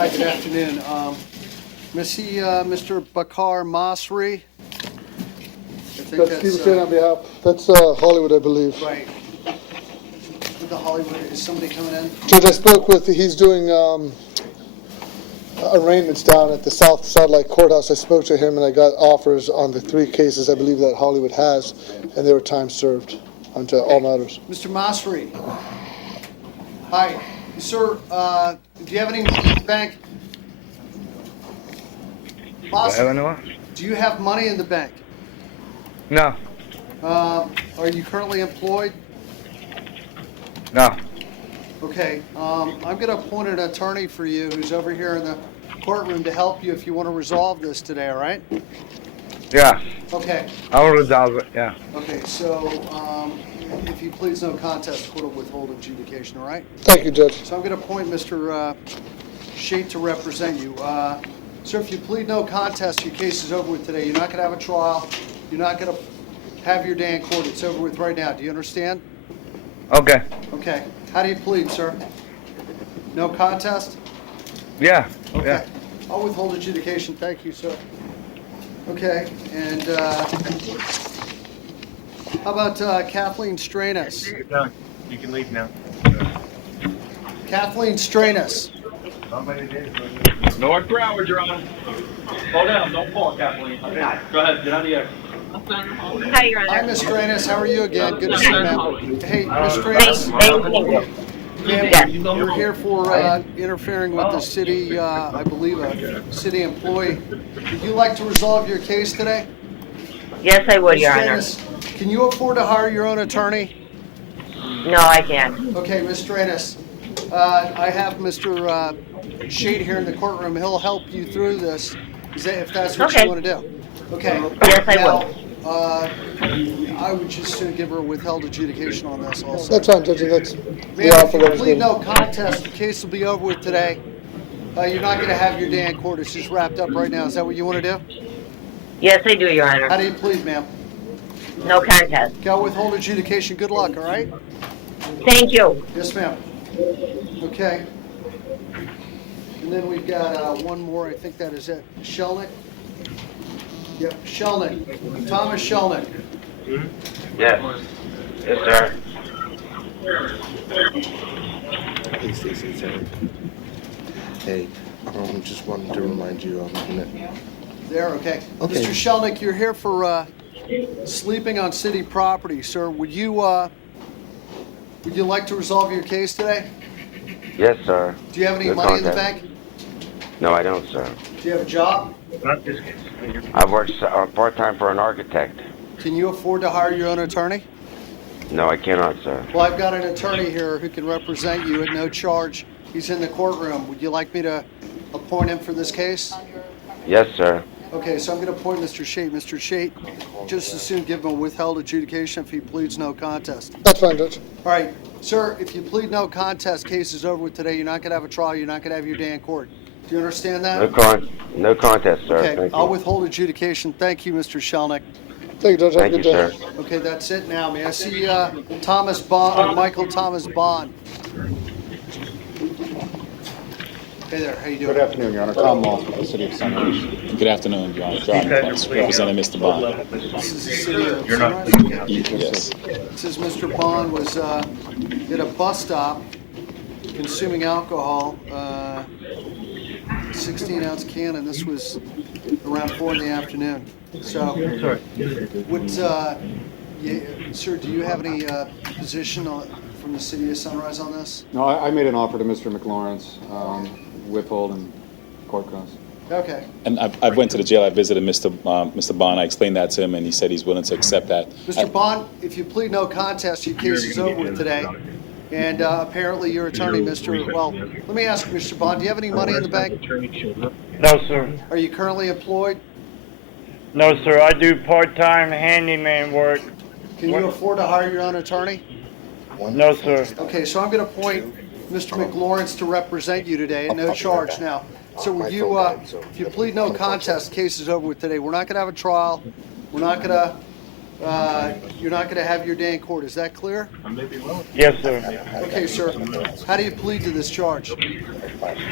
Hi, good afternoon. Mr. Bakar Masri? That's Steve Shane on behalf. That's Hollywood, I believe. Right. With the Hollywood, is somebody coming in? Judge, I spoke with, he's doing arraignments down at the South Satellite Courthouse. I spoke to him and I got offers on the 3 cases I believe that Hollywood has, and they were time served onto all matters. Mr. Masri? Hi. Sir, do you have any money in the bank? Masri, do you have money in the bank? No. Are you currently employed? No. Okay, I'm going to appoint an attorney for you who's over here in the courtroom to help you if you want to resolve this today, all right? Yeah. Okay. I will resolve it, yeah. Okay, so if you please no contest, court will withhold adjudication, all right? Thank you, Judge. So I'm going to appoint Mr. Shate to represent you. Sir, if you plead no contest, your case is over with today. You're not going to have a trial. You're not going to have your day in court. It's over with right now. Do you understand? Okay. Okay. How do you plead, sir? No contest? Yeah. Okay. Yeah. I'll withhold adjudication. Thank you, sir. Okay. And how about Kathleen Strainus? You can leave now. Kathleen Strainus. North Broward, Your Honor. Slow down, don't fall, Kathleen. Okay. Go ahead, get out of the air. Hi, Your Honor. Hi, Ms. Strainus. How are you again? Good to see you, ma'am. Hey, Ms. Strainus. Ma'am, you're here for interfering with the city, I believe, a city employee. Would you like to resolve your case today? Yes, I would, Your Honor. Ms. Strainus, can you afford to hire your own attorney? No, I can't. Okay, Ms. Strainus, I have Mr. Shade here in the courtroom. He'll help you through this, if that's what Okay. you want to do. Okay. Yes, I now, will. I would just give her a withheld adjudication on this also. That's fine, Judge. That's the Ma'am, offer if that you was plead given. no contest, the case will be over with today. You're not going to have your day in court. It's just wrapped up right now. Is that what you want to do? Yes, I do, Your How Honor. do you plead, ma'am? No contest. Okay, I'll withhold adjudication. Good luck, all right? Thank you. Yes, ma'am. Okay. And then we've got one more. I think that is it. Shelnick? Yep, Shelnick. Thomas Shelnick. Yes. Yes, sir. Hey, Stacy, it's Eric. Hey, just wanted to remind you, There, okay. Okay. Mr. Shelnick, you're here for sleeping on city property, sir. Would you like to resolve your case today? Yes, sir. Do you have any No money in the contest. bank? No, I don't, sir. Do you have a job? Not this case. I work part-time for an architect. Can you afford to hire your own attorney? No, I cannot, sir. Well, I've got an attorney here who can represent you at no charge. He's in the courtroom. Would you like me to appoint him for this case? Yes, sir. Okay, so I'm going to appoint Mr. Shate. Mr. Shate, just as soon give him a withheld adjudication if he pleads no contest. That's fine, Judge. All right, sir, if you plead no contest, case is over with today. You're not going to have a trial. You're not going to have your day in court. Do you understand that? No contest, sir. Okay, Thank I'll you. withhold adjudication. Thank you, Mr. Shelnick. Thank you, Judge. Have a Thank you, good day. sir. Okay, that's it now. May I see Thomas Bond, or Michael Thomas Bond? Hey there, how you doing? Good afternoon, Your Honor. Tom Moss with the City of Sunrise. Good afternoon, Your Honor. John Moss, representing Mr. Bond. This is the city of You're not- Sunrise? Okay. Yes. It says Mr. Bond was at a bus stop consuming alcohol, 16-ounce can, and this was around 4 in the afternoon. So, sir, do you have any position from the city of Sunrise on this? No, I made an offer to Mr. McLawrence, withhold and court costs. Okay. And I went to the jail. I visited Mr. Bond. I explained that to him, and he said he's willing to accept that. Mr. Bond, if you plead no contest, your case is over with today. And apparently your attorney, well, let me ask you, Mr. Bond, do you have any money in the bank? No, sir. Are you currently employed? No, sir. I do part-time handyman work. Can you afford to hire your own attorney? No, sir. Okay, so I'm going to appoint Mr. McLawrence to represent you today at no charge now. So would you, if you plead no contest, case is over with today. We're not going to have a trial. We're not going to you're not going to have your day in court. Is that clear? Yes, sir. Okay, sir. How do you plead to this charge?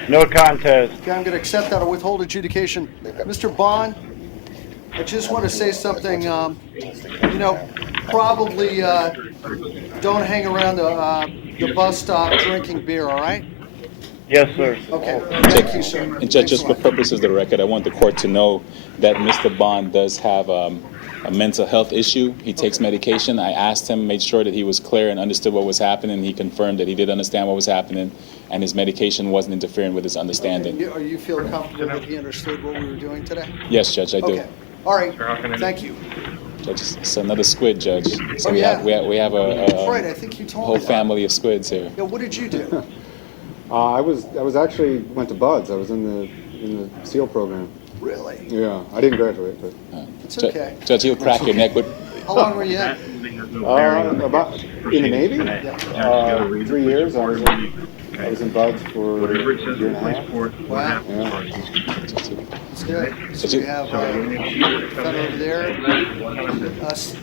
No contest. Okay, I'm going to accept that or withhold adjudication. Mr. Bond, I just want to say something. Probably don't hang around the bus stop drinking beer, all right? Yes, sir. Okay, thank you, sir. And Judge, just for purposes of the record, I want the court to know that Mr. Bond does have a mental health issue. He takes medication. I asked him, made sure that he was clear and understood what was happening. He confirmed that he did understand what was happening, and his medication wasn't interfering with his understanding. You feel comfortable that he understood what we were doing today? Yes, Judge, I do. Okay. All right. Thank you. Judge, it's another squid, Judge. So Oh, we yeah. have That's right. I think you a told whole me that. family of squids here. Yeah, what did you do? I was actually went to Buds. I was in the SEAL program. Really? Yeah, I didn't graduate, but It's okay. Judge, he'll crack your neck with. How long were you in? about in the Navy. 3 years. I was in Buds for a year and a half. Wow. Yeah. That's good. So we have fellow over there, us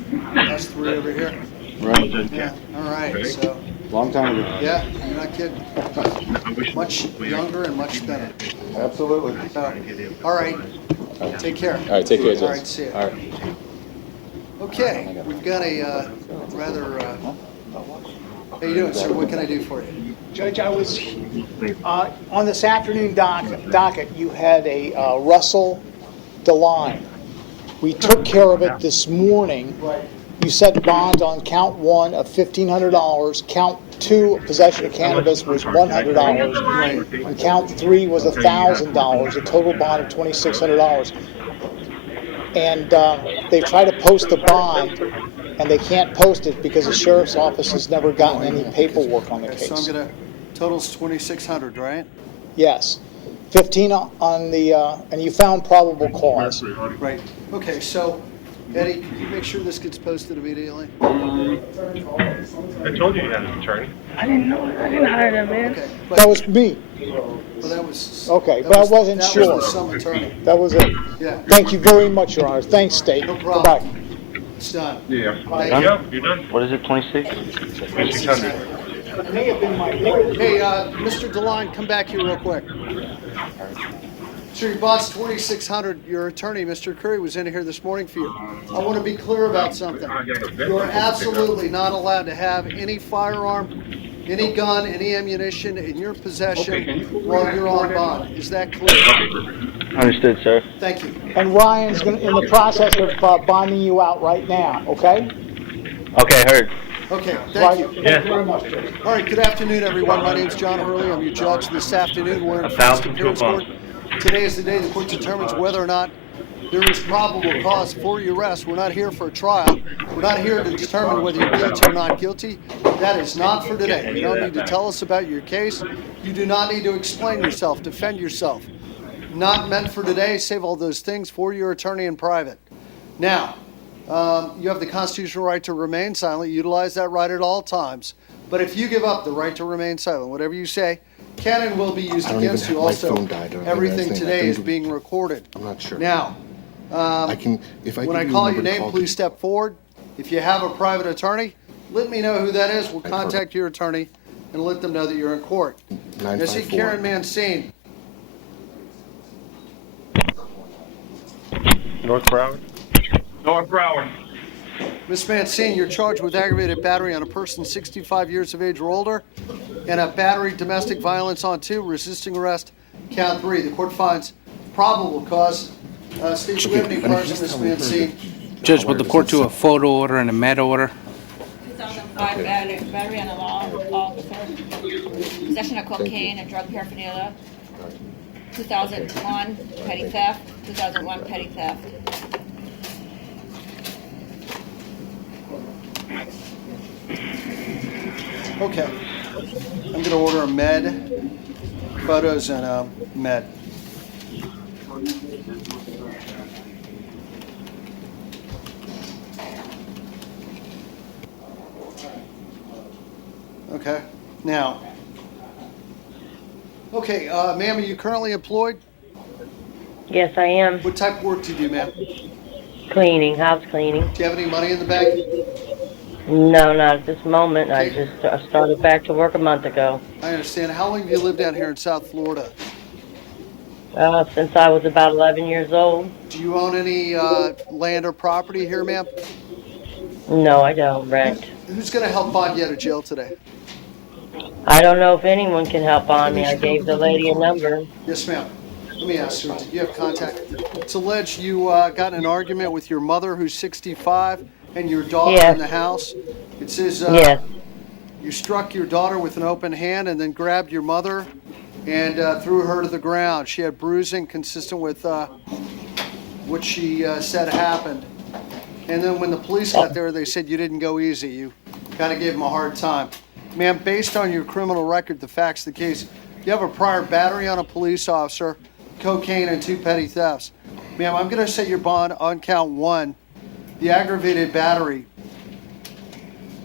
three over here. Right. Yeah. All right. So Long time ago. yeah, you're not kidding. Much younger and much thinner. Absolutely. All right. Take care. All right, take care, Judge. All right. See you. All right. Okay. We've got a rather. How you doing, sir? What can I do for you? Judge, I was on this afternoon docket. You had a Russell DeLine. We took care of it this morning. You set bond on count 1 of $1,500. Count 2, possession of cannabis, was $100, and count 3 was $1,000. A total bond of $2,600. And they try to post the bond, and they can't post it because the sheriff's office has never gotten any paperwork on the Okay, case. so I'm gonna totals 2,600, right? Yes, 15 on the, and you found probable cause. Right. Okay. So, Eddie, can you make sure this gets posted immediately? I told you you had an attorney. I didn't hire that man. Okay. That was me. Well, that was. Okay, that but I was- wasn't that sure. was the sum attorney. That was it. Yeah. Thank you very much, Your Honor. Thanks, State. No problem. Goodbye. It's done. Yeah. Thank There you. you go. You're done. What is it, 26? 600. It may have been my voice. Hey, Mr. DeLine, come back here real quick. Sir, your boss, 2,600. Your attorney, Mr. Curry, was in here this morning for you. I want to be clear about something. You're absolutely not allowed to have any firearm, any gun, any ammunition in your possession while you're on bond. Is that clear? Understood, sir. Thank you. And Ryan's in the process of bonding you out right now, okay? Okay, heard. Okay, Right. thank you. Thank you very much, Judge. All right, good afternoon, everyone. My name's John Hurley. I'm your judge this afternoon. We're in first appearance court. Today is the day the court determines whether or not there is probable cause for your arrest. We're not here for a trial. We're not here to determine whether you're guilty or not guilty. That is not for today. You don't need to tell us about your case. You do not need to explain yourself, defend yourself. Not meant for today. Save all those things for your attorney in private. Now, you have the constitutional right to remain silent. Utilize that right at all times. But if you give up the right to remain silent, whatever you say, can and will be used I don't against even you. have- my Also, phone died. I don't have everything anything. I today can is do- being recorded. I'm not sure. Now, I can, if I when I give you call a your number to name, call please step forward. If you have a private attorney, let me know who that is. We'll contact your attorney and let them know that you're in court. I see 954. Karen Mancine. North Broward. North Broward. Miss Mancine, you're charged with aggravated battery on a person 65 years of age or older and a battery domestic violence on 2, resisting arrest, count 3. The court finds probable cause. Steve, do you have any questions, Miss Mancine? Judge, would the court do a photo order and a med order? 2005 battery on a law officer, possession of cocaine and drug paraphernalia, 2001 petty theft, 2001 petty theft. Okay. I'm going to order a med, photos and a med. Okay. Now, okay, ma'am, are you currently employed? Yes, I am. What type of work do you do, ma'am? Cleaning, house cleaning. Do you have any money in the bank? No, not at this moment. I Okay. just started back to work a month ago. I understand. How long have you lived down here in South Florida? Since I was about 11 years old. Do you own any land or property here, ma'am? No, I don't. Rent. Who's going to help bond you out of jail today? I don't know if anyone can help on me. I gave the lady a number. Yes, ma'am. Let me ask you, did you have contact? It's alleged you got in an argument with your mother, who's 65, and your daughter in the house. It says yes. You struck your daughter with an open hand and then grabbed your mother and threw her to the ground. She had bruising consistent with what she said happened. And then when the police got there, they said you didn't go easy. You kind of gave them a hard time. Ma'am, based on your criminal record, the facts of the case, you have a prior battery on a police officer, cocaine, and 2 petty thefts. Ma'am, I'm going to set your bond on count 1, the aggravated battery.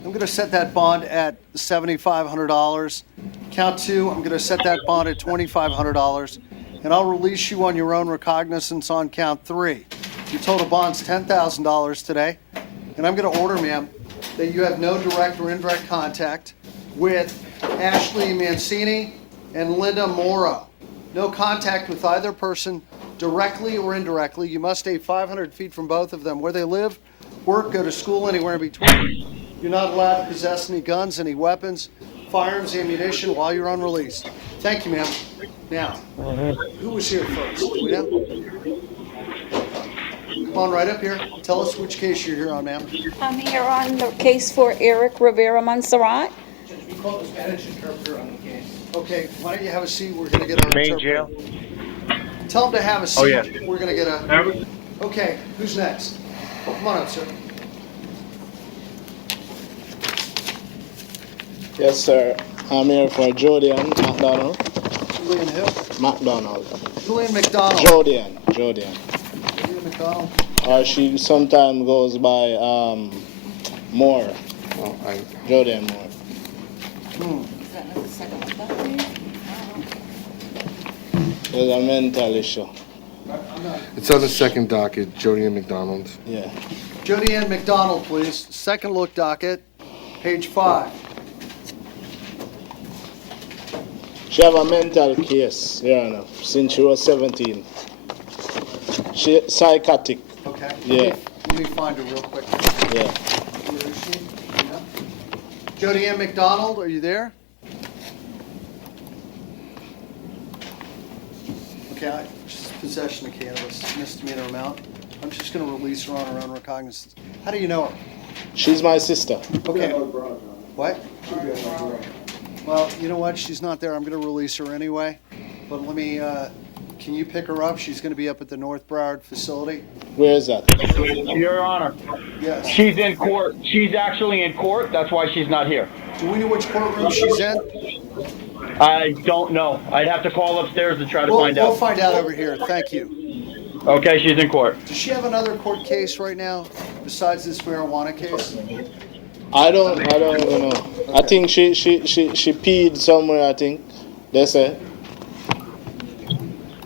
I'm going to set that bond at $7,500. Count 2, I'm going to set that bond at $2,500. And I'll release you on your own recognizance on count 3. Your total bond's $10,000 today. And I'm going to order, ma'am, that you have no direct or indirect contact with Ashley Mancini and Linda Mora. No contact with either person, directly or indirectly. You must stay 500 feet from both of them. Where they live, work, go to school, anywhere in between. You're not allowed to possess any guns, any weapons, firearms, ammunition while you're on release. Thank you, ma'am. Now, who was here first? Do we know? Come on right up here. Tell us which case you're here on, ma'am. I'm here on the case for Eric Rivera Montserrat. We call the Spanish interpreter on the case. Okay, why don't you have a seat? We're going to get our Main interpreter. jail. Tell him to have a seat. Oh, yeah. We're going to get a... Okay, who's next? Come on up, sir. Yes, sir. I'm here for Julian McDonald. Julian who? McDonald. Julian McDonald. Julian. Julian McDonald. She sometimes goes by Moore. Julian Moore. Is that the second one? There's a mental issue. It's on the second docket, Jody and McDonald. Yeah. Jody Ann McDonald, please. Second look docket, page 5. She have a mental case, Your Honor, since she was 17. She psychotic. Okay. Yeah. Let me find her real quick. Yeah. Where is she? Yeah. Jody Ann McDonald, are you there? Okay, possession of cannabis, misdemeanor amount. I'm just going to release her on her own recognizance. How do you know her? She's my sister. Okay. What? Well, you know what? She's not there. I'm going to release her anyway. But let me, can you pick her up? She's going to be up at the North Broward facility. Where is that? Your Honor. Yes. She's in court. She's actually in court. That's why she's not here. Do we know which courtroom she's in? I don't know. I'd have to call upstairs to try to find out. We'll find out over here. Thank you. Okay, she's in court. Does she have another court case right now besides this marijuana case? I don't even know. I think she peed somewhere, I think. They say.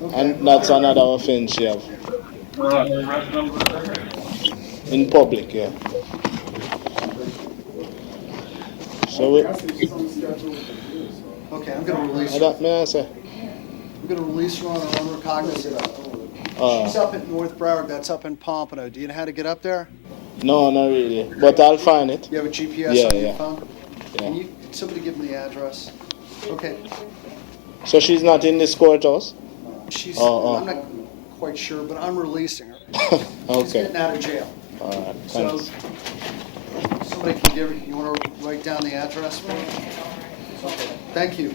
Okay. And that's another offense she have. In public, yeah. So we... Okay, I'm going to release her. May I say? I'm going to release her on her own recognizance. She's up at North Broward. That's up in Pompano. Do you know how to get up there? No, not really. But I'll find it. You have a GPS on your yeah. phone? Yeah. Can somebody give me the address? Okay. So she's not in this courthouse? She's, I'm not quite sure, but I'm releasing her. Okay. She's getting out of jail. All right, so, thanks. somebody can give her, you want to write down the address for me? Okay. Thank you.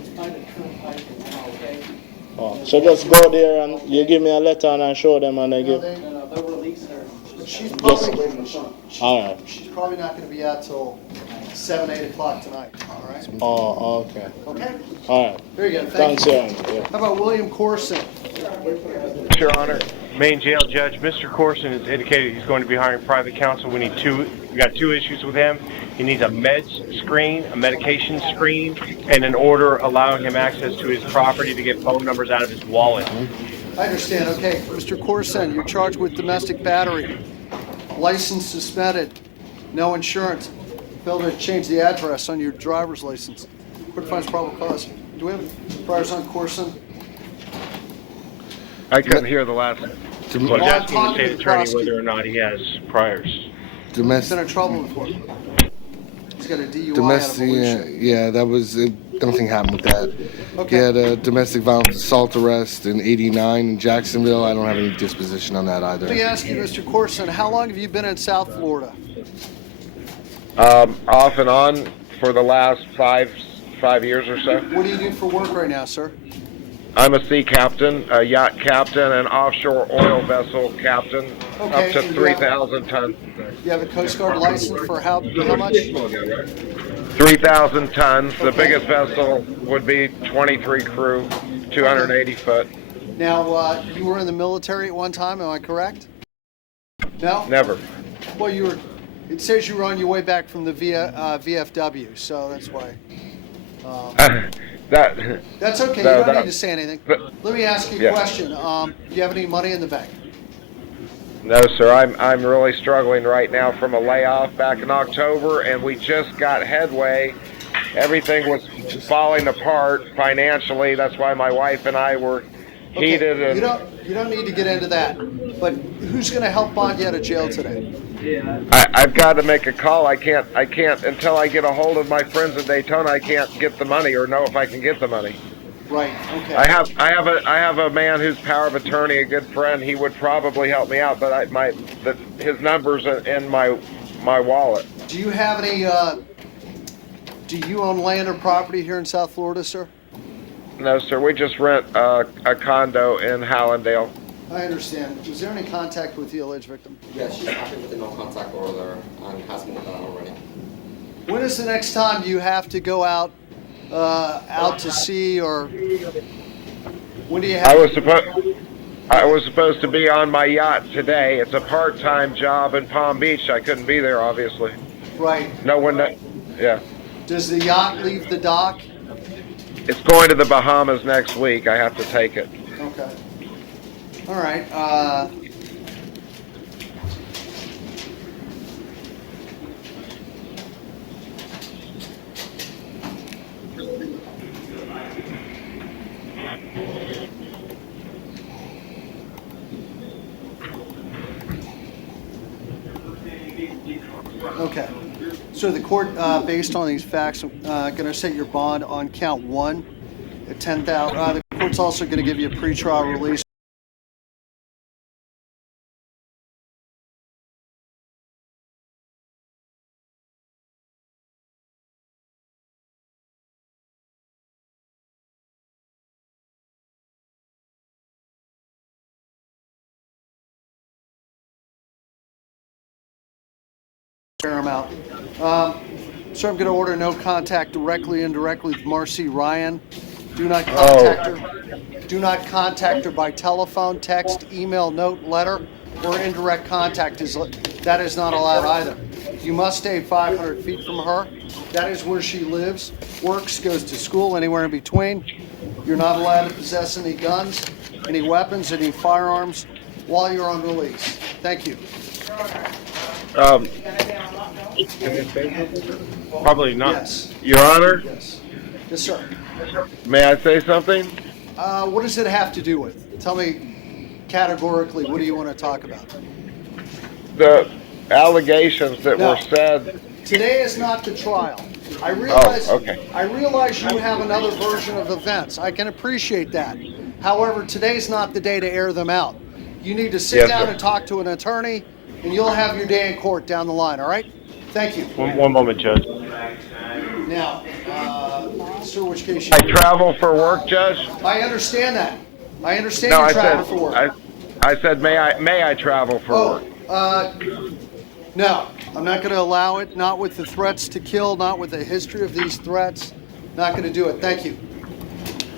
Oh, so just go there and you give me a letter and I show them and I give... They'll release her. She's probably not going to be out till 7, 8 o'clock tonight. All right. Oh, okay. Okay. All right. Very good. Thanks, you. Your Honor. Yeah. How about William Corson? Your Honor, main jail judge, Mr. Corson has indicated he's going to be hiring private counsel. We got 2 issues with him. He needs a meds screen, a medication screen, and an order allowing him access to his property to get phone numbers out of his wallet. I understand. Okay, Mr. Corson, you're charged with domestic battery. License suspended. No insurance. Failed to change the address on your driver's license. Court finds probable cause. Do we have priors on Corson? I couldn't hear the last. Well, Well, I'm asking the talking to state the attorney prosecutor. whether or not he has priors. He's been in trouble before. He's got a DUI Domestic, out of Volusia. yeah, that was nothing happened with that. Okay. He had a domestic violence assault arrest in '89 in Jacksonville. I don't have any disposition on that either. Let me ask you, Mr. Corson, how long have you been in South Florida? Off and on for the last five years or so. What do you do for work right now, sir? I'm a sea captain, a yacht captain, an offshore oil vessel captain, Okay, up to and 3,000 tons. You have a Coast Guard license for how much? 3,000 tons. The biggest vessel would be 23 crew, 280 foot. Now, you were in the military at one time, am I correct? No? Never. Well, you were. It says you were on your way back from the VFW, so that's why. That's okay. No, You don't need to say anything. Let me ask you a Yeah. question. Do you have any money in the bank? No, sir. I'm really struggling right now from a layoff back in October, and we just got headway. Everything was falling apart financially. That's why my wife and I were heated. Okay. And You don't need to get into that. But who's going to help bond you out of jail today? I've got to make a call. I can't until I get a hold of my friends in Daytona. I can't get the money or know if I can get the money. Right. Okay. I have a man who's power of attorney, a good friend. He would probably help me out, but his number's in my wallet. Do you have any? Do you own land or property here in South Florida, sir? No, sir. We just rent a condo in Hallandale. I understand. Was there any contact with the alleged victim? Yes, she's happy with the no contact order and has moved on already. When is the next time you have to go out to sea, or when do you have? I was supposed to be on my yacht today. It's a part-time job in Palm Beach. I couldn't be there, obviously. Right. No one. Yeah. Does the yacht leave the dock? It's going to the Bahamas next week. I have to take it. Okay. All right. Okay. So the court, based on these facts, going to set your bond on count 1 at $10,000. The court's also going to give you a pretrial release. Paramount. So I'm going to order no contact directly, indirectly with Marcy Ryan. Do not contact her. Do not contact her by telephone, text, email, note, letter, or indirect contact. That is not allowed either. You must stay 500 feet from her. That is where she lives, works, goes to school, anywhere in between. You're not allowed to possess any guns, any weapons, any firearms while you're on release. Thank you. Probably not. Yes. Your Honor? Yes. Yes, sir. May I say something? What does it have to do with? Tell me categorically, what do you want to talk about? The allegations that were said. Today is not the trial. I realize, okay. I realize you have another version of events. I can appreciate that. However, today's not the day to air them out. You need to sit down and talk to an attorney, and you'll have your day in court down the line, all right? Thank you. One moment, Judge. Now, sir, which case I travel for work, Judge? I understand that. I understand you travel for work. I said, may I travel for work? No, I'm not going to allow it, not with the threats to kill, not with the history of these threats. Not going to do it. Thank you.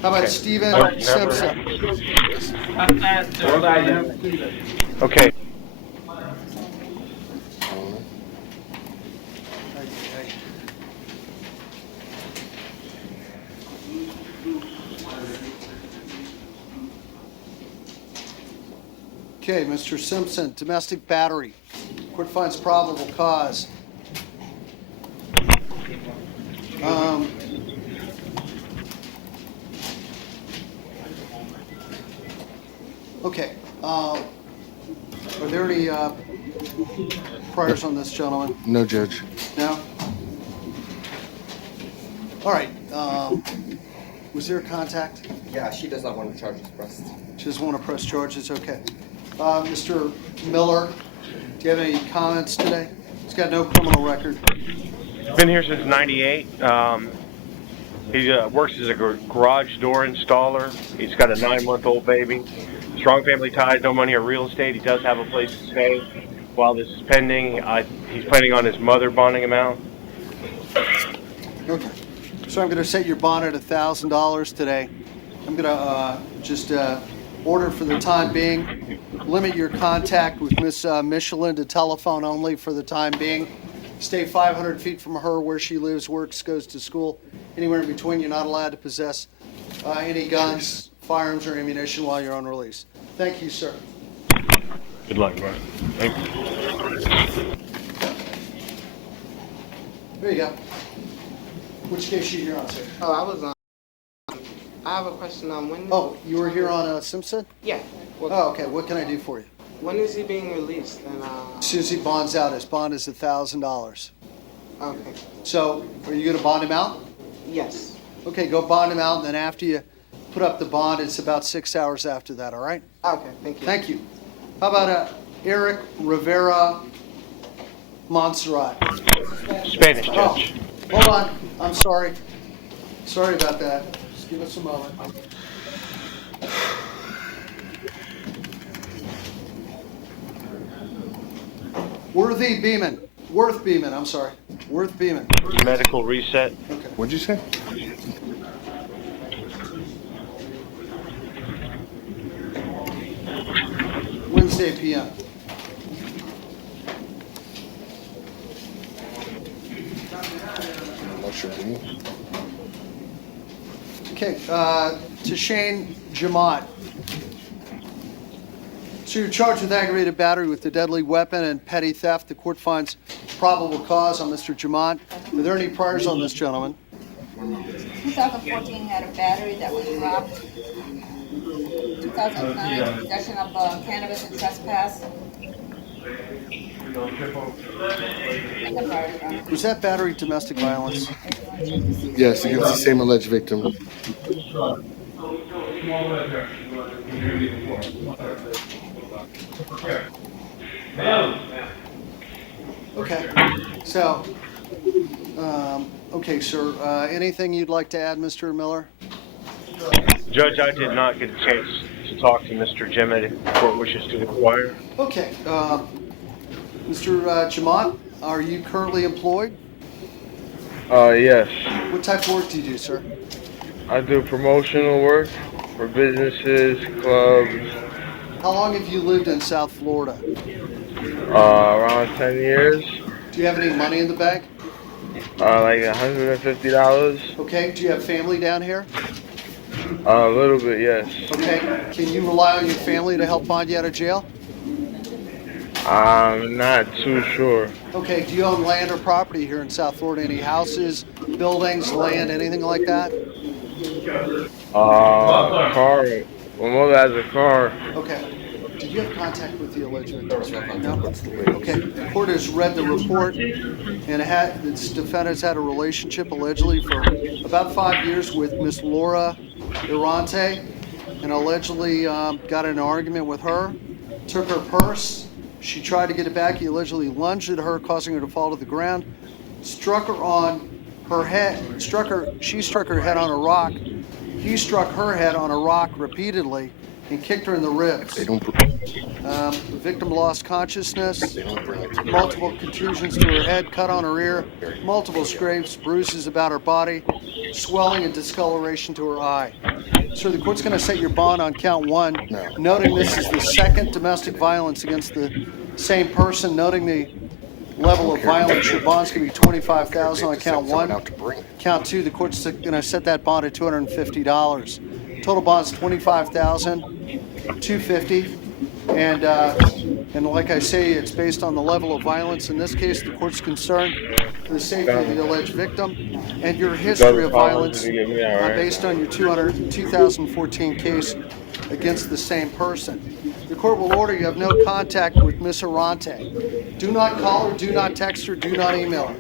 How about Stephen Simpson? Okay. Okay, Mr. Simpson, domestic battery. Court finds probable cause. Okay. Are there any priors on this gentleman? No, Judge. No? All right. Was there a contact? Yeah, she does not want charges pressed. She doesn't want to press charges? Okay. Mr. Miller, do you have any comments today? He's got no criminal record. Been here since '98. He works as a garage door installer. He's got a 9-month-old baby. Strong family ties, no money or real estate. He does have a place to stay while this is pending. He's planning on his mother bonding him out. Okay. So I'm going to set your bond at $1,000 today. I'm going to just order for the time being, limit your contact with Miss Michelin to telephone only for the time being. Stay 500 feet from her where she lives, works, goes to school. Anywhere in between, you're not allowed to possess any guns, firearms, or ammunition while you're on release. Thank you, sir. Good luck, bro. Thank you. There you go. Which case are you here on, sir? Oh, I was on. I have a question on when. Oh, you were here on Simpson? Yeah. Oh, okay. What can I do for you? When is he being released? And As soon as he bonds out, his bond is $1,000. Okay. So, are you going to bond him out? Yes. Okay, go bond him out, and then after you put up the bond, it's about 6 hours after that, all right? Okay, thank you. Thank you. How about Eric Rivera Montserrat? Spanish, Judge. Oh, hold on. I'm sorry. Sorry about that. Just give us a moment. Worth Beeman, I'm sorry. Worth Beeman. Medical reset. Okay. What'd you say? Wednesday PM. Okay, to Shane Jamot. So you're charged with aggravated battery with a deadly weapon and petty theft. The court finds probable cause on Mr. Jamot. Are there any priors on this gentleman? 2014 had a battery that was dropped. 2009, possession of cannabis and trespass. And the prior drop. Was that battery domestic violence? Yes, against the same alleged victim. Okay, so, okay, sir, anything you'd like to add, Mr. Miller? Judge, I did not get a chance to talk to Mr. Jemmett if the court wishes to inquire. Okay, Mr. Jamot, are you currently employed? Yes. What type of work do you do, sir? I do promotional work for businesses, clubs. How long have you lived in South Florida? Around 10 years. Do you have any money in the bank? Like $150. Okay, do you have family down here? A little bit, yes. Okay, can you rely on your family to help bond you out of jail? I'm not too sure. Okay, do you own land or property here in South Florida? Any houses, buildings, land, anything like that? Car. My mother has a car. Okay. Did you have contact with the alleged victim? No? Okay. The court has read the report, and this defendant's had a relationship allegedly for about 5 years with Miss Laura Durante, and allegedly got in an argument with her, took her purse. She tried to get it back. He allegedly lunged at her, causing her to fall to the ground, struck her on her head, she struck her head on a rock. He struck her head on a rock repeatedly and kicked her in the ribs. The victim lost consciousness, multiple contusions to her head, cut on her ear, multiple scrapes, bruises about her body, swelling and discoloration to her eye. Sir, the court's going to set your bond on count 1, noting this is the second domestic violence against the same person, noting the level of violence. Your bond's going to be $25,000 on count 1. Count 2, the court's going to set that bond at $250. Total bond's $25,250. And like I say, it's based on the level of violence. In this case, the court's concerned for the safety of the alleged victim and your history of violence based on your 2014 case against the same person. The court will order you have no contact with Miss Arante. Do not call her, do not text her, do not email her.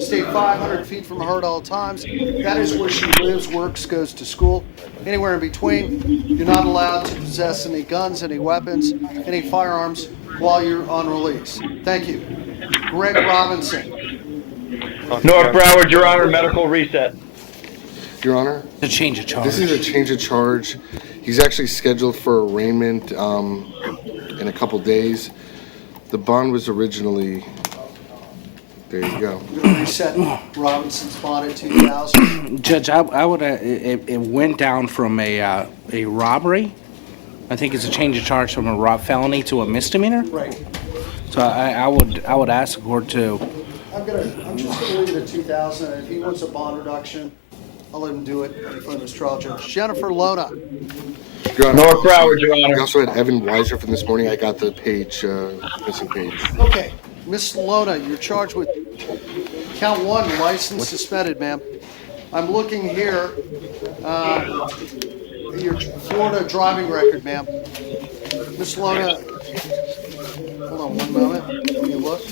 Stay 500 feet from her at all times. That is where she lives, works, goes to school. Anywhere in between, you're not allowed to possess any guns, any weapons, any firearms while you're on release. Thank you. Greg Robinson. North Broward, Your Honor, medical reset. Your Honor? A change of charge. This is a change of charge. He's actually scheduled for arraignment in a couple days. The bond was originally... There you go. We're going to reset Robinson's bond at 2,000. Judge, I would. It went down from a robbery. I think it's a change of charge from a felony to a misdemeanor. Right. So I would ask the court to. I'm just going to leave it at 2,000. And if he wants a bond reduction, I'll let him do it in front of his trial judge. Jennifer Lona. Your Honor, North Broward, Your Honor. We also had Evan Weiser from this morning. I got the page, missing page. Okay. Miss Lona, you're charged with count 1, license suspended, ma'am. I'm looking here, your Florida driving record, ma'am. Miss Lona, hold on one moment, let me look.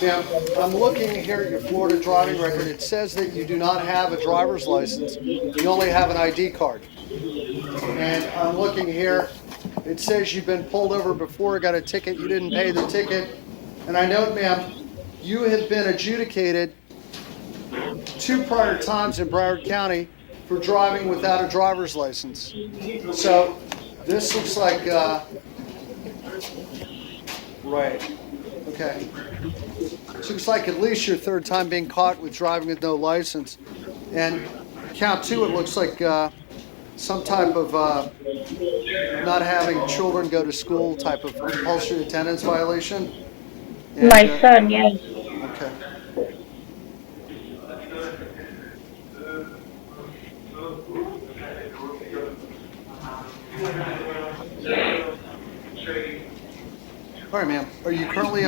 Ma'am, I'm looking here at your Florida driving record. It says that you do not have a driver's license. You only have an ID card. And I'm looking here. It says you've been pulled over before, got a ticket, you didn't pay the ticket. And I note, ma'am, you have been adjudicated 2 prior times in Broward County for driving without a driver's license. So this looks like, right, okay. This looks like at least your 3rd time being caught with driving with no license. And count 2, it looks like some type of not having children go to school type of compulsory attendance violation. And, My son, yes. Okay. All right, ma'am. Are you currently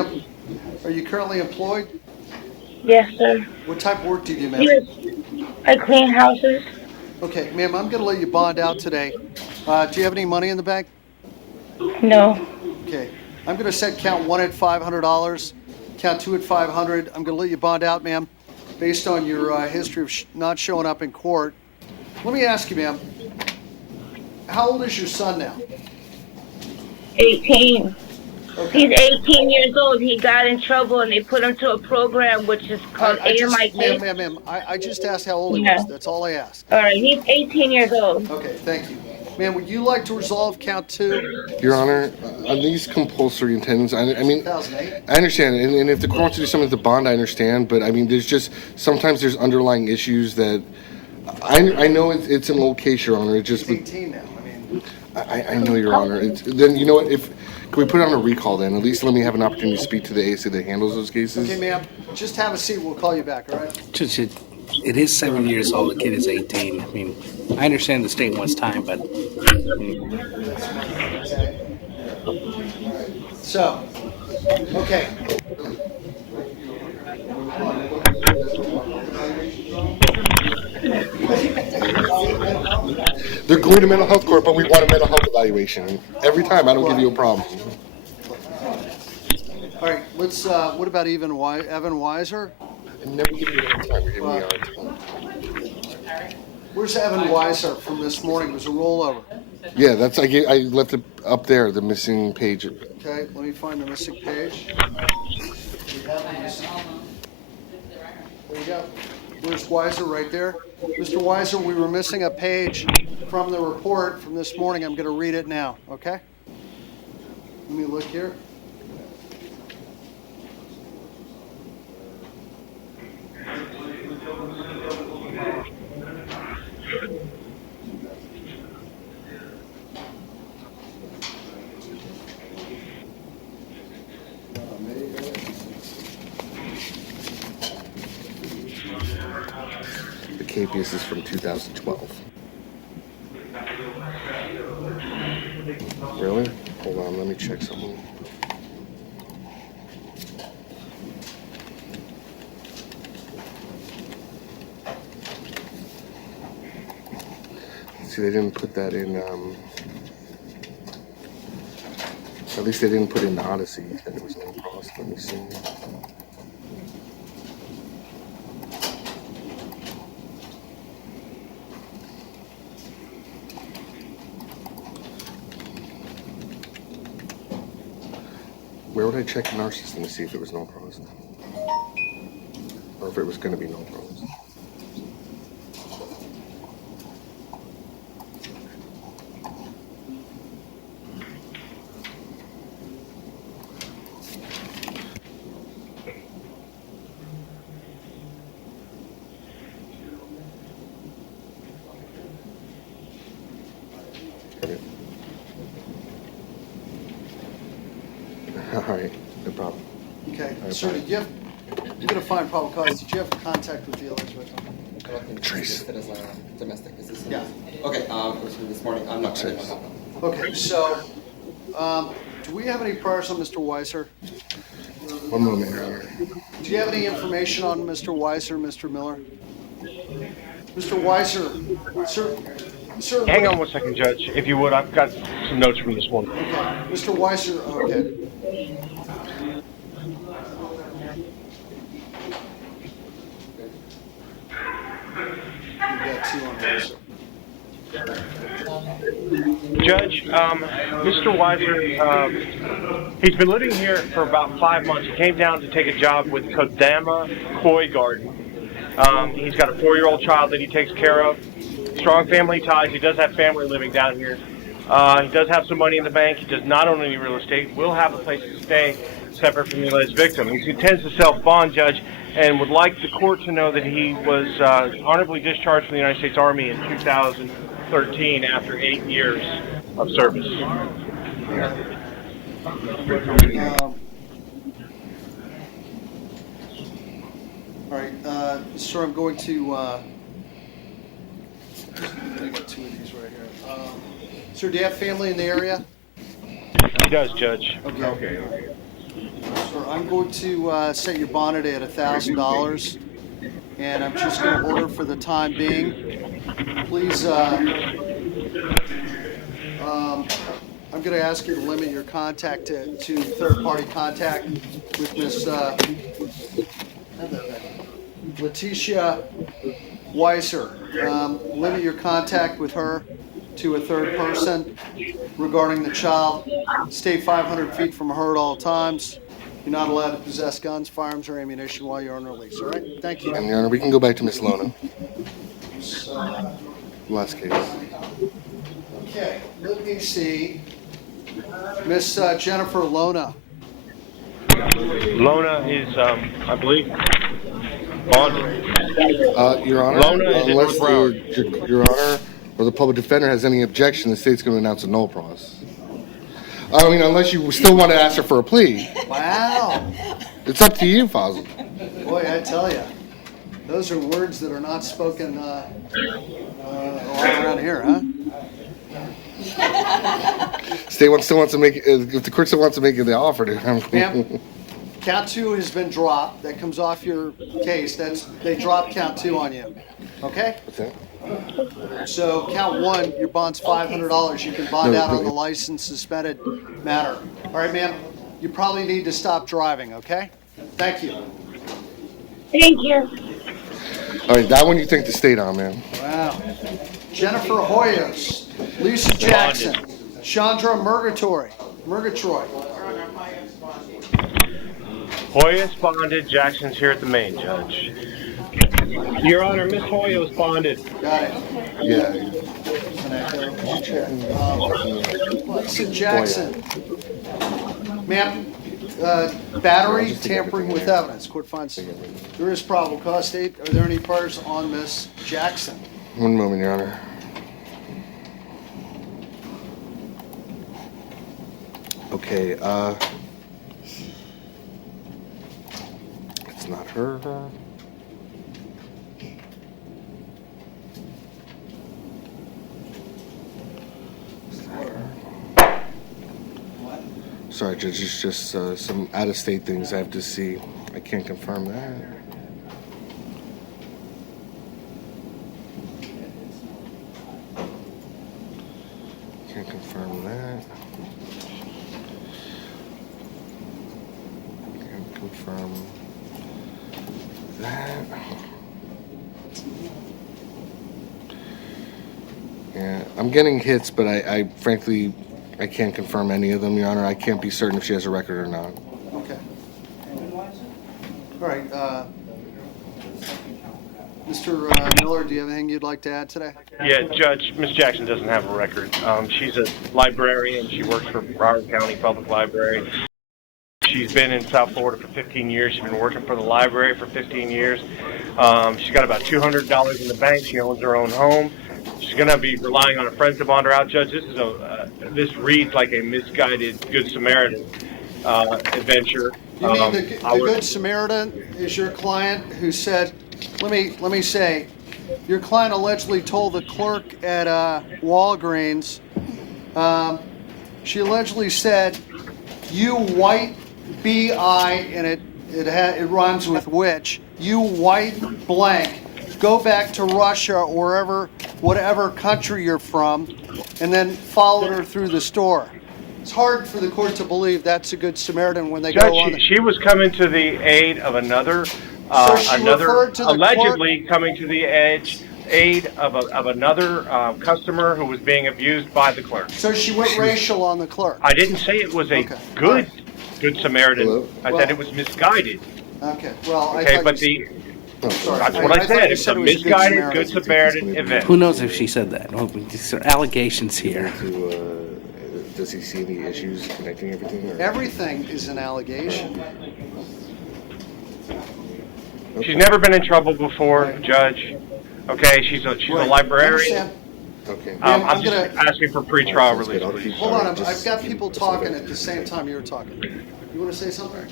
employed? Yes, sir. What type of work do you do, ma'am? Yes. I clean houses. Okay, ma'am, I'm going to let you bond out today. Do you have any money in the bank? No. Okay. I'm going to set count 1 at $500, count 2 at $500. I'm going to let you bond out, ma'am, based on your history of not showing up in court. Let me ask you, ma'am, how old is your son now? 18. Okay. He's 18 years old. He got in trouble and they put him to a program which is called AMIK. Ma'am, I just asked how old he was. That's all I asked. All right, he's 18 years old. Okay, thank you. Ma'am, would you like to resolve count 2? Your Honor, on these compulsory attendance, I mean, 2008. I understand, and if the court wants to do something with the bond, I understand, but I mean, sometimes there's underlying issues that, I know it's an old case, Your Honor, it's just. He's 18 now, I know, Your Honor. Then, you know what, can we put it on a recall then? At least let me have an opportunity to speak to the ASA that handles those cases. Okay, ma'am, just have a seat. We'll call you back, all right? Judge, it is 7 years old. The kid is 18. I mean, I understand the state wants time, but. So, okay. They're going to mental health court, but we want a mental health evaluation. Every time, I don't give you a problem. All right, let's, what about Evan Weiser? I never give you any time. You're giving me a hard time. Where's Evan Weiser from this morning? It was a rollover. Yeah, I left it up there, the missing page. Okay, let me find the missing page. There you go. Where's Weiser? Right there. Mr. Weiser, we were missing a page from the report from this morning. I'm going to read it now, okay? Let me look here. The KPS is from 2012. Hold on, let me check something. See, they didn't put that in, at least they didn't put in the Odyssey that there was no cross. Let me see. Where would I check in our system to see if it was no cross? Or if it was going to be no cross? All right, no problem. Okay, All right, sir, bye. did you have, you're gonna find probable cause, did you have contact with the alleged victim? I don't think Trace. it's listed as domestic. Is this? Yeah. Okay. It was from this morning. I'm not. I didn't Trace. know. Okay, so, do we have any priors on Mr. Weiser? One moment, Your Honor. Do you have any information on Mr. Weiser, Mr. Miller? Mr. Weiser, sir. Hang on one second, Judge, if you would. I've got some notes from this morning. Okay, Mr. Weiser, okay. You've got two on Weiser. Judge, Mr. Weiser, he's been living here for about 5 months. He came down to take a job with Kodama Koi Garden. He's got a 4-year-old child that he takes care of. Strong family ties. He does have family living down here. He does have some money in the bank. He does not own any real estate. Will have a place to stay separate from the alleged victim. He intends to self-bond, Judge, and would like the court to know that he was honorably discharged from the United States Army in 2013 after 8 years of service. All right, sir, I'm going to, I got two of these right here. Sir, do you have family in the area? He does, Judge. Okay. Sir, I'm going to set your bond at $1,000, and I'm just going to order for the time being. Please, I'm going to ask you to limit your contact to third-party contact with Miss Letitia Weiser. Limit your contact with her to a third person regarding the child. Stay 500 feet from her at all times. You're not allowed to possess guns, firearms, or ammunition while you're on release. All right? Thank you. And Your Honor, we can go back to Miss Lona. So, Last case. okay, let me see. Miss Jennifer Lona. Lona is, I believe, bonded. Your Honor, Lona is in unless North Broward. Your Honor or the public defender has any objection, the state's going to announce a null pros. I mean, unless you still want to ask her for a plea. Wow. It's up to you, Fazil. Boy, I tell you, those are words that are not spoken all around here, huh? State still wants to make, if the court still wants to make the offer to him. Ma'am, count 2 has been dropped. That comes off your case. They dropped count 2 on you. Okay? What's that? So count 1, your bond's $500. You can bond out on the license suspended matter. All right, ma'am. You probably need to stop driving. Okay? Thank you. Thank you. All right, that one you think the state on, man. Wow. Jennifer Hoyos, Lisa Jackson, Chandra Murgatroyd. Hoyas bonded. Jackson's here at the main, Judge. Your Honor, Miss Hoyos bonded. Got it. Yeah. Lisa Jackson. Ma'am, battery, tampering with evidence. Court finds there is probable cause. State, are there any priors on Miss Jackson? One moment, Your Honor. Okay, it's not her. Is that her? Sorry, Judge, it's just some out-of-state things I have to see. I can't confirm that. Can't confirm that. Can't confirm that. Yeah, I'm getting hits, but I frankly, I can't confirm any of them, Your Honor. I can't be certain if she has a record or not. Okay. All right. Mr. Miller, do you have anything you'd like to add today? Yeah, Judge, Ms. Jackson doesn't have a record. She's a librarian. She works for Broward County Public Library. She's been in South Florida for 15 years. She's been working for the library for 15 years. She's got about $200 in the bank. She owns her own home. She's going to be relying on her friends to bond her out, Judge. This reads like a misguided Good Samaritan adventure. You mean the Good Samaritan is your client who said, let me say, your client allegedly told the clerk at Walgreens, she allegedly said, you white B-I, and it rhymes with which, you white blank, go back to Russia or whatever country you're from, and then followed her through the store. It's hard for the court to believe that's a Good Samaritan when they Judge, go on. she was coming to the aid of another, allegedly coming to the aid of another customer who was being abused by the clerk. So she went racial on the clerk. I didn't say it was a good Samaritan. Hello? I said it was misguided. Okay. Well, Okay, but that's what I said. It's a misguided Good Samaritan event. Who knows if she said that? Well, these are allegations here. Does he see any issues connecting everything? Or? Everything is an allegation. She's never been in trouble before, Judge. Okay, she's a librarian. Okay. I'm just asking for pretrial release, please. Hold on, I've got people talking at the same time you're talking. You want to say something?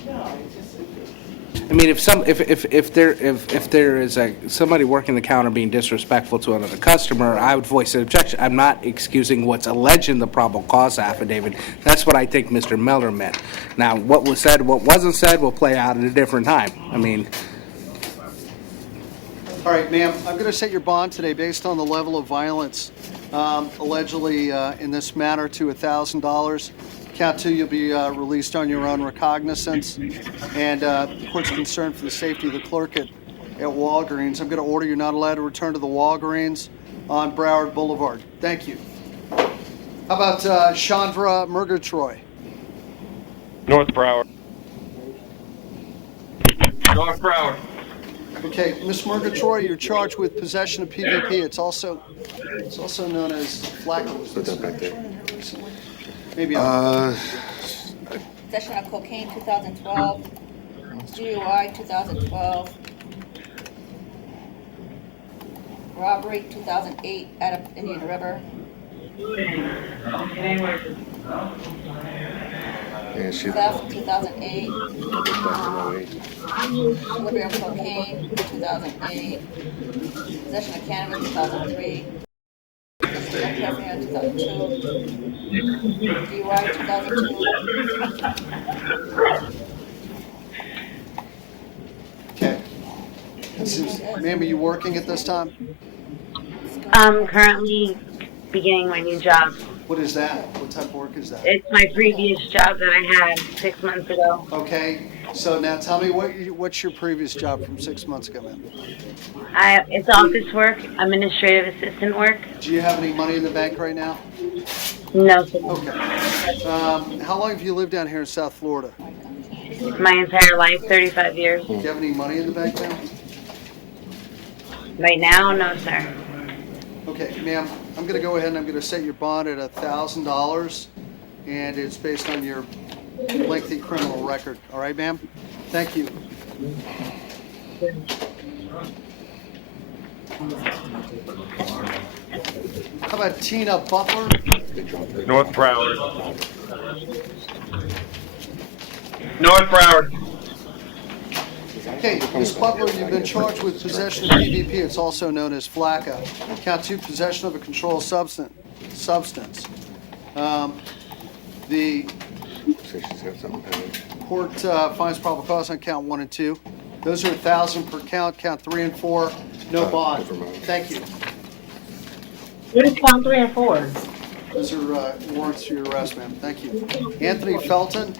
I mean, if there is somebody working the counter being disrespectful to another customer, I would voice an objection. I'm not excusing what's alleged in the probable cause affidavit. That's what I think Mr. Miller meant. Now, what was said, what wasn't said, will play out at a different time. I mean. All right, ma'am, I'm going to set your bond today based on the level of violence allegedly in this matter to $1,000. Count two, you'll be released on your own recognizance. And the court's concerned for the safety of the clerk at Walgreens. I'm going to order you're not allowed to return to the Walgreens on Broward Boulevard. Thank you. How about Chandra Murgatroy? North Broward. North Broward. Okay, Ms. Murgatroy, you're charged with possession of PVP. It's also known as flacco. Put that back there. Maybe Possession of cocaine, 2012. DUI, 2012. Robbery, 2008, out of Indian River. Yeah, Theft, 2008. Delivery of cocaine, 2008. Possession of cannabis, 2003. Possession of heroin, 2002. DUI, 2002. Okay. Ma'am, are you working at this time? I'm currently beginning my new job. What is that? What type of work is that? It's my previous job that I had 6 months ago. Okay. So now tell me what's your previous job from 6 months ago, ma'am? It's office work, administrative assistant work. Do you have any money in the bank right now? No, sir. Okay. How long have you lived down here in South Florida? My entire life, 35 years. Do you have any money in the bank now? Right now, no, sir. Okay, ma'am, I'm going to go ahead and I'm going to set your bond at $1,000, and it's based on your lengthy criminal record. All right, ma'am? Thank you. How about Tina Butler? North Broward. North Broward. Okay, Ms. Butler, you've been charged with possession of PVP. It's also known as flacco. Count two, possession of a controlled substance. The So she's got something pending. Court finds probable cause on count 1 and 2. Those are 1,000 per count. Count 3 and 4, no bond. Never mind. Thank you. What is count 3 and 4? Those are warrants for your arrest, ma'am. Thank you. Anthony Felton.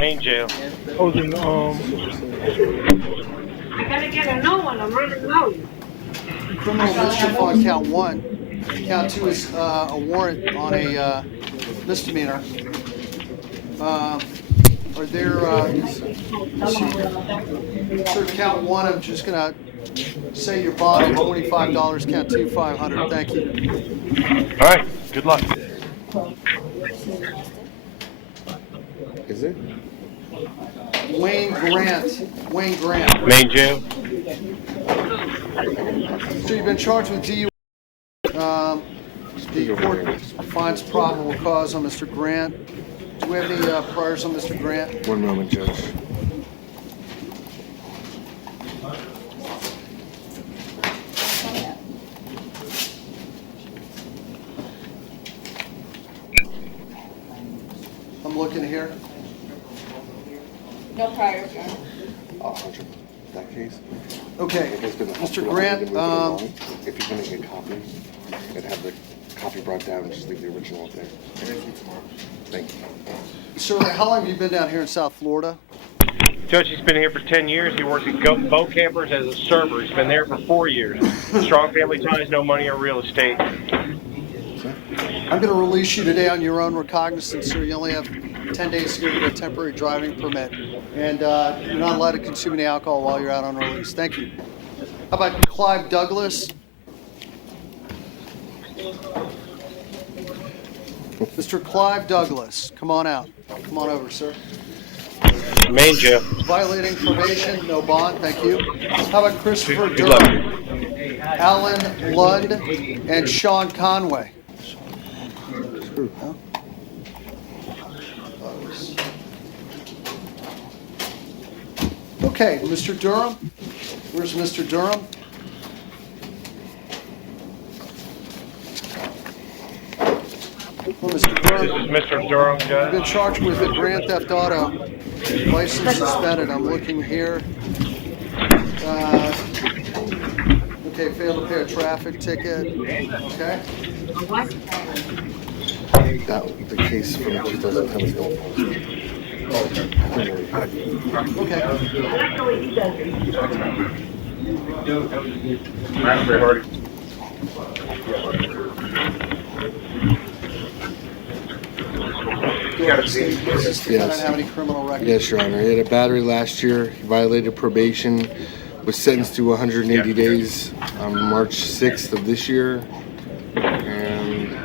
Main jail. I gotta get a new one, I'm running low. Criminal mischief on count 1. Count 2 is a warrant on a misdemeanor. Are there, let's see. So count 1, I'm just gonna say your bond of $25. Count 2, $500. Thank you. All right, good luck. Is it? Wayne Grant. Wayne Grant. Main jail. So you've been charged with DUI. The court finds probable cause on Mr. Grant. Do we have any priors on Mr. Grant? One moment, Judge. I'm looking here. No prior, John. 100. That case. Okay, It has been Mr. hospital Grant, moved along. If you're going to get a copy, and have the copy brought down and just leave the original up there. Thank you. Sir, how long have you been down here in South Florida? Judge, he's been here for 10 years. He worked at boat campers as a server. He's been there for 4 years. Strong family ties, no money or real estate. I'm going to release you today on your own recognizance, sir. You only have 10 days to get a temporary driving permit. And you're not allowed to consume any alcohol while you're out on release. Thank you. How about Clive Douglas? Mr. Clive Douglas, come on out. Come on over, sir. Main jail. Violating probation, no bond, thank you. How about Christopher Good luck. Durham, Alan Lund, and Sean Conway? Okay, Mr. Durham. Where's Mr. Durham? Well, Mr. Durham. This is Mr. Durham, You've Judge. been charged with a grand theft auto. License suspended. I'm looking here. Okay, failed to pay a traffic ticket. Okay. That the case from 2010 is going forward. Does this defendant have any criminal record? Yes, Your Honor. He had a battery last year. He violated probation, was sentenced to 180 days on March 6th of this year, and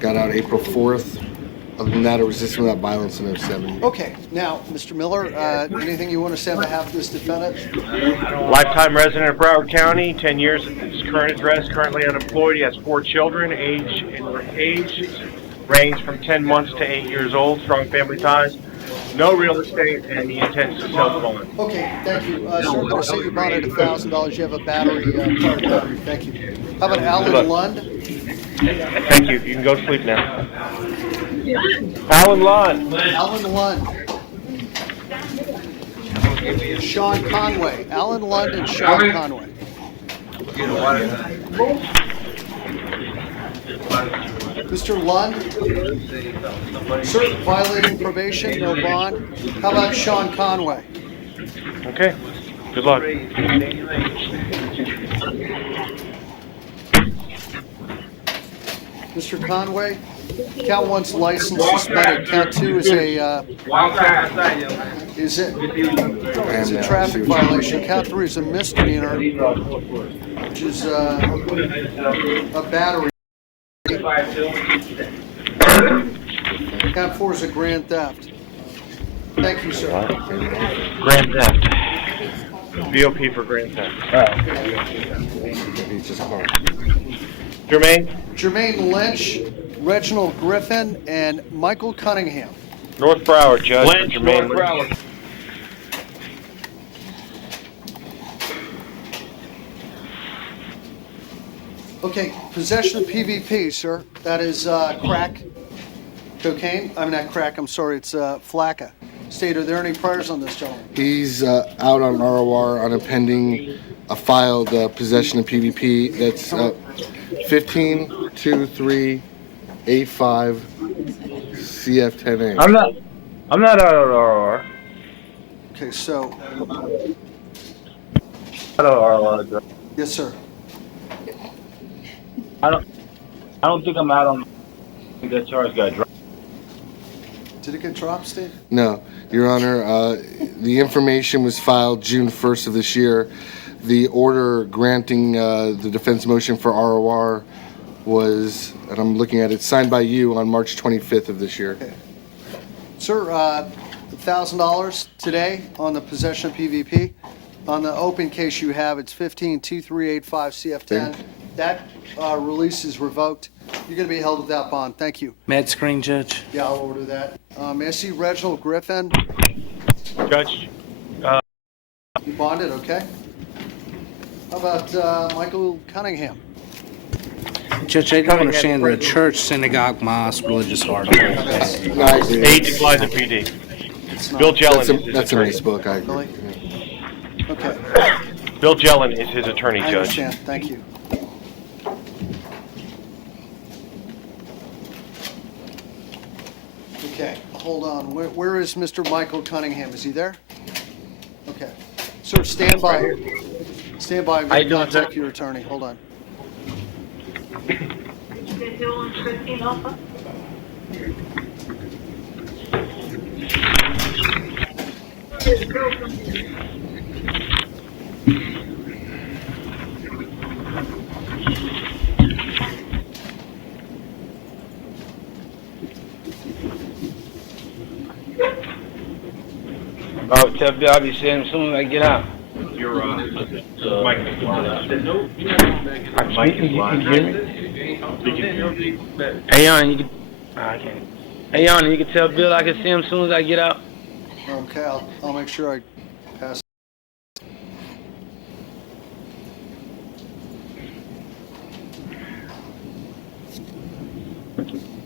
got out April 4th. Other than that, a resistance without violence in 07. Okay, now, Mr. Miller, anything you want to say on behalf of this defendant? Lifetime resident of Broward County, 10 years at his current address, currently unemployed. He has 4 children, age range from 10 months to 8 years old, strong family ties, no real estate, and he intends to sell the bond. Okay, thank you. Sir, I'm going to say you bought it at $1,000. You have a battery, prior battery. Thank you. How about Alan Lund? Thank you. You can go to sleep now. Alan Lund. Alan Lund. Sean Conway. Alan Lund and Sean Conway. Mr. Lund, sir, violating probation, no bond. How about Sean Conway? Okay. Good luck. Mr. Conway, count 1's license suspended. Count 2 is a traffic violation. Count 3 is a misdemeanor, which is a battery. Count 4 is a grand theft. Thank you, sir. Grand theft. VOP for grand theft. Jermaine Lynch, Reginald Griffin, and Michael Cunningham. North Broward, Judge. Lynch, Jermaine North Broward. Okay, possession of PVP, sir. That is crack. Cocaine? I mean, not crack, I'm sorry, it's flakka. State, are there any priors on this gentleman? He's out on ROR on a pending, filed possession of PvP. That's 152385 CF10A. I'm not out of RR. Okay, so, Out of RR. yes, sir. I don't think I'm out on that charge got dropped. Did it get dropped, Steve? No, Your Honor. The information was filed June 1st of this year. The order granting the defense motion for ROR was, and I'm looking at it, signed by you on March 25th of this year. Okay. Sir, $1,000 today on the possession of PvP. On the open case you have, it's 152385 CF10. That release is revoked. You're going to be held without bond. Thank you. Med screen, Judge. Yeah, I'll order that. May I see Reginald Griffin? Judge, You bonded, okay. How about Michael Cunningham? Judge, I don't understand the church, synagogue, mosque, religious order. A declines in PD. Bill Jelen. That's a nice book. I agree. Really? Okay. Bill Jelen is his attorney, I Judge. understand. Thank you. Okay, hold on. Where is Mr. Michael Cunningham? Is he there? Okay. Sir, stand by. Stand by. I'm going to contact your attorney. Hold on. I'll tell Bill I'll be seeing him as soon as I get out. Your mic is Hey, Yon, you can. I can't. Hey, Yon, you can tell Bill I can see him as soon as I get out. Okay, I'll make sure I pass.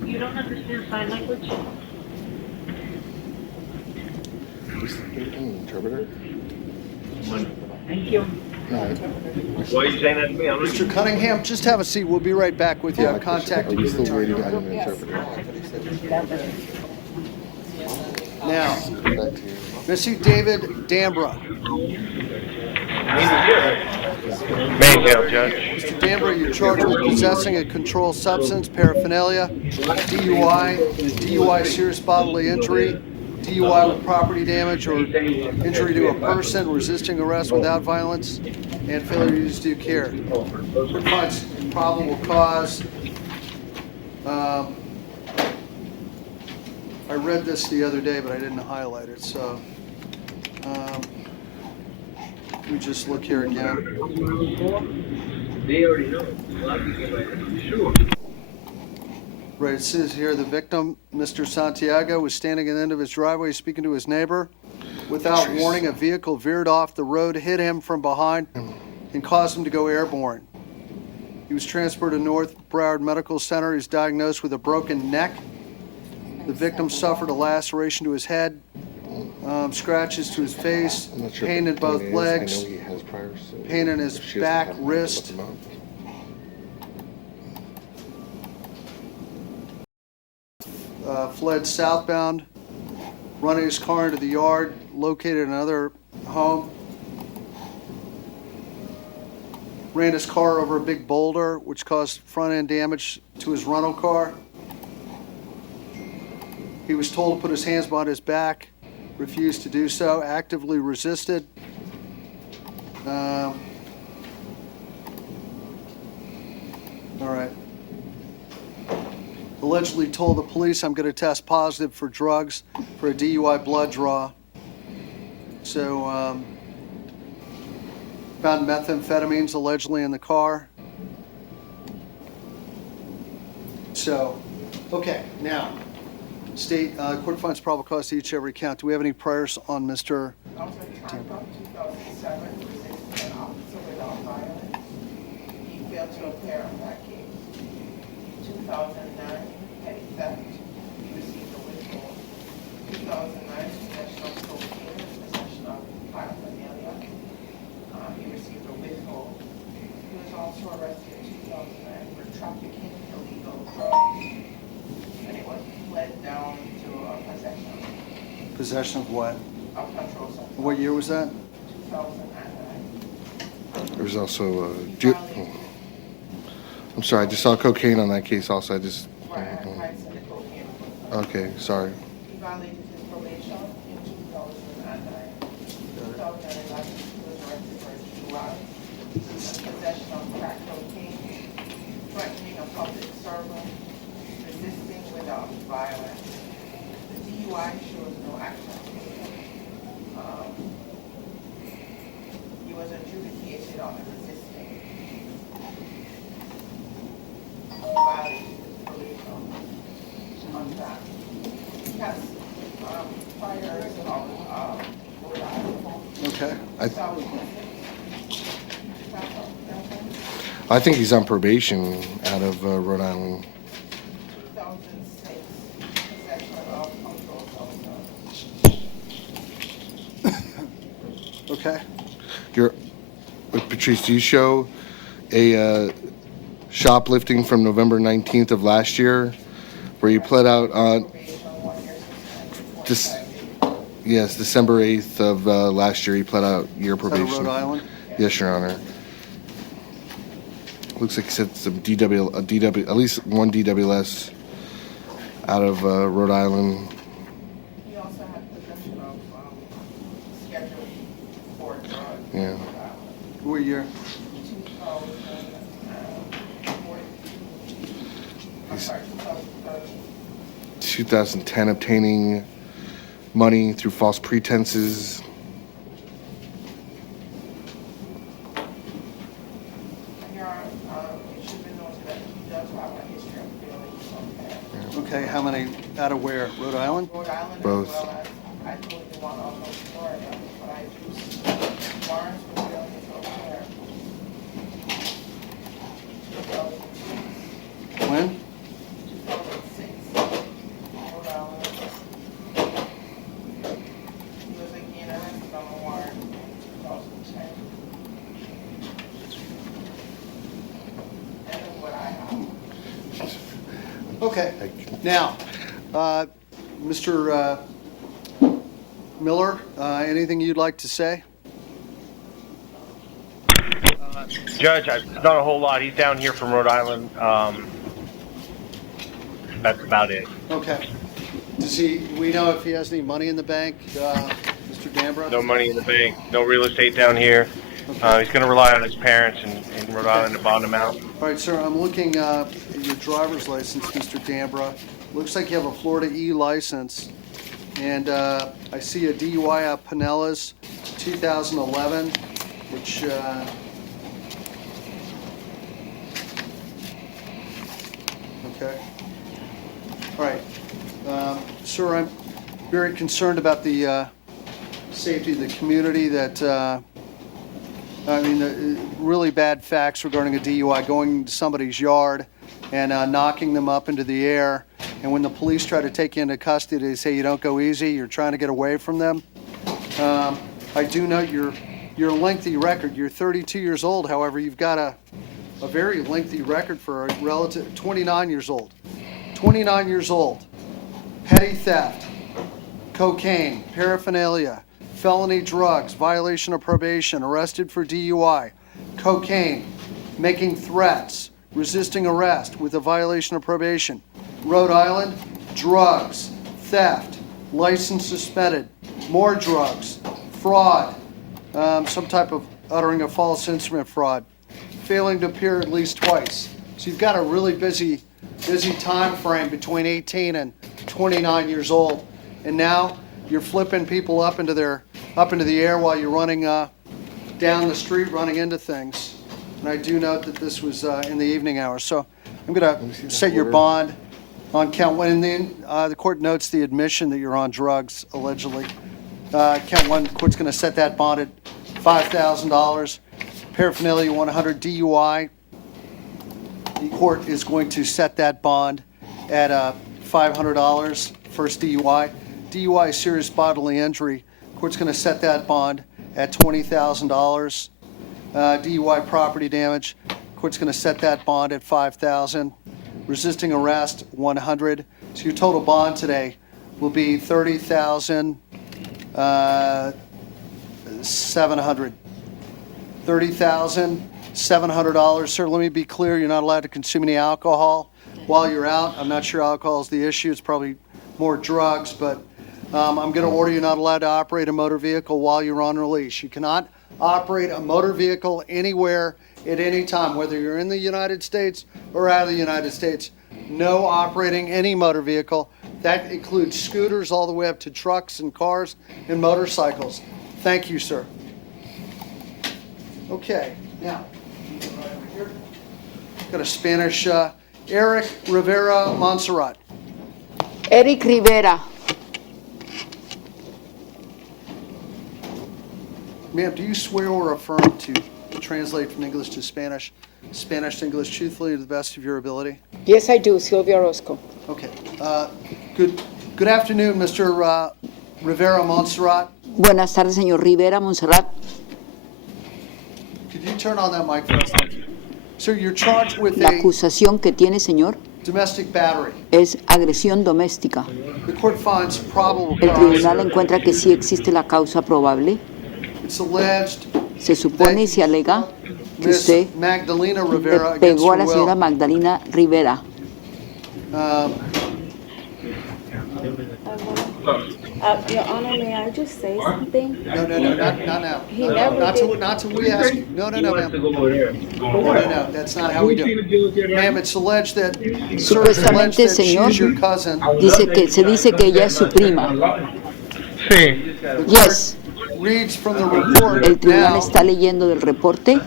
You don't understand sign language? Interpreter? Thank you. Why are you saying that to me? Mr. Cunningham, just have a seat. We'll be right back with you. I've contacted your attorney. Now, Mr. David Dambra. Main jail, Judge. Mr. Dambra, you're charged with possessing a controlled substance, paraphernalia, DUI, serious bodily injury, DUI with property damage or injury to a person, resisting arrest without violence, and failure to use due care. Finds probable cause. I read this the other day, but I didn't highlight it, so let me just look here again. They already know. Sure. Right, it says here the victim, Mr. Santiago, was standing at the end of his driveway speaking to his neighbor. Without warning, a vehicle veered off the road, hit him from behind, and caused him to go airborne. He was transported to North Broward Medical Center. He was diagnosed with a broken neck. The victim suffered a laceration to his head, scratches to his face, pain in both legs, pain in his back, wrist. Fled southbound, running his car into the yard, located another home. Ran his car over a big boulder, which caused front-end damage to his rental car. He was told to put his hands behind his back, refused to do so, actively resisted. All right. Allegedly told the police, I'm going to test positive for drugs for a DUI blood draw. So, found methamphetamines allegedly in the car. So, okay, now, state court finds probable cause to each every count. Do we have any priors on Mr. He failed to appear on that case. 2009, petty theft. He was Possession of what? Of controlled substance. What year was that? 2009. There's also, I'm sorry, I just saw cocaine on that case also. I just, okay, sorry. He violated his probation in 2009. 2011, he was arrested for DUI, possession of crack cocaine, threatening a public servant, resisting without violence. The DUI shows no action taken. He was adjudicated on resisting. He violated his probation on that. He has priors on Rhode Island. Okay. I think he's on probation out of Rhode Island. 2006, possession of controlled substance. Okay. Patrice, do you show a shoplifting from November 19th of last year where you pled out on December 8th of last year, you pled out your probation. Rhode Island? Yes, Your Honor. Looks like it's some DW, at least one DWS out of Rhode Island. He also had possession of scheduled for drugs. Yeah. What year? 2010, obtaining money through false pretenses. Okay, how many out of where? Rhode Island? Rhode Island Both. as well as I told you one also Florida, but I do warrants for sale is over there. When? 2006. Rhode Island. He was again arrested on a warrant in 2010. That is what I have. Okay. Now, Mr. Miller, anything you'd like to say? Judge, not a whole lot. He's down here from Rhode Island. That's about it. Okay. We know if he has any money in the bank, Mr. Dambra? No money in the bank, no real estate down here. He's going to rely on his parents in Rhode Island to bond him out. All right, sir, I'm looking at your driver's license, Mr. Dambra. Looks like you have a Florida E license. And I see a DUI at Pinellas, 2011, which... okay. All right. Sir, I'm very concerned about the safety of the community that... really bad facts regarding a DUI, going into somebody's yard and knocking them up into the air. And when the police try to take you into custody, they say you don't go easy, you're trying to get away from them. I do note your lengthy record. You're 32 years old, however, you've got a very lengthy record for a relative, 29 years old. 29 years old. Petty theft, cocaine, paraphernalia, felony drugs, violation of probation, arrested for DUI, cocaine, making threats, resisting arrest with a violation of probation. Rhode Island, drugs, theft, license suspended, more drugs, fraud, some type of uttering a false instrument fraud, failing to appear at least twice. So you've got a really busy time frame between 18 and 29 years old, and now you're flipping people up into the air while you're running down the street, running into things. And I do note that this was in the evening hours. So I'm going to set your bond on count one. And then the court notes the admission that you're on drugs, allegedly. Count one, the court's going to set that bond at $5,000. Paraphernalia 100 DUI. The court is going to set that bond at $500. First DUI. DUI, serious bodily injury. Court's going to set that bond at $20,000. DUI, property damage. Court's going to set that bond at $5,000. Resisting arrest, $100. So your total bond today will be $30,700. $30,700. Sir, let me be clear, you're not allowed to consume any alcohol while you're out. I'm not sure alcohol is the issue. It's probably more drugs, but I'm going to order you not allowed to operate a motor vehicle while you're on release. You cannot operate a motor vehicle anywhere at any time, whether you're in the United States or out of the United States. No operating any motor vehicle. That includes scooters all the way up to trucks and cars and motorcycles. Thank you, sir. Okay, now, got a Spanish, Eric Rivera Montserrat. Eric Rivera. Ma'am, do you swear or affirm to translate from English to Spanish, Spanish to English truthfully to the best of your ability? Yes, I do, Silvia Orozco. Okay. Good afternoon, Mr. Rivera Montserrat. Buenas tardes, señor Rivera Montserrat. Could you turn on that mic for us? Thank you. Sir, you're charged with La a acusación que tiene, señor, domestic battery. es agresión doméstica. The court finds probable El cause. tribunal encuentra que sí existe la causa probable. It's alleged Se supone y se alega que Miss usted Magdalena le Rivera against pegó a her la señora will. Magdalena Rivera. Your Honor, may I just say something? No, not now. He never did. Not till we ask you. No, ma'am. No, that's not how we do it. Ma'am, it's alleged that, sir, it's alleged Supuestamente, that señor, she's your cousin. se dice que ella es su prima. Yes. Reads from the report El tribunal now, está leyendo del reporte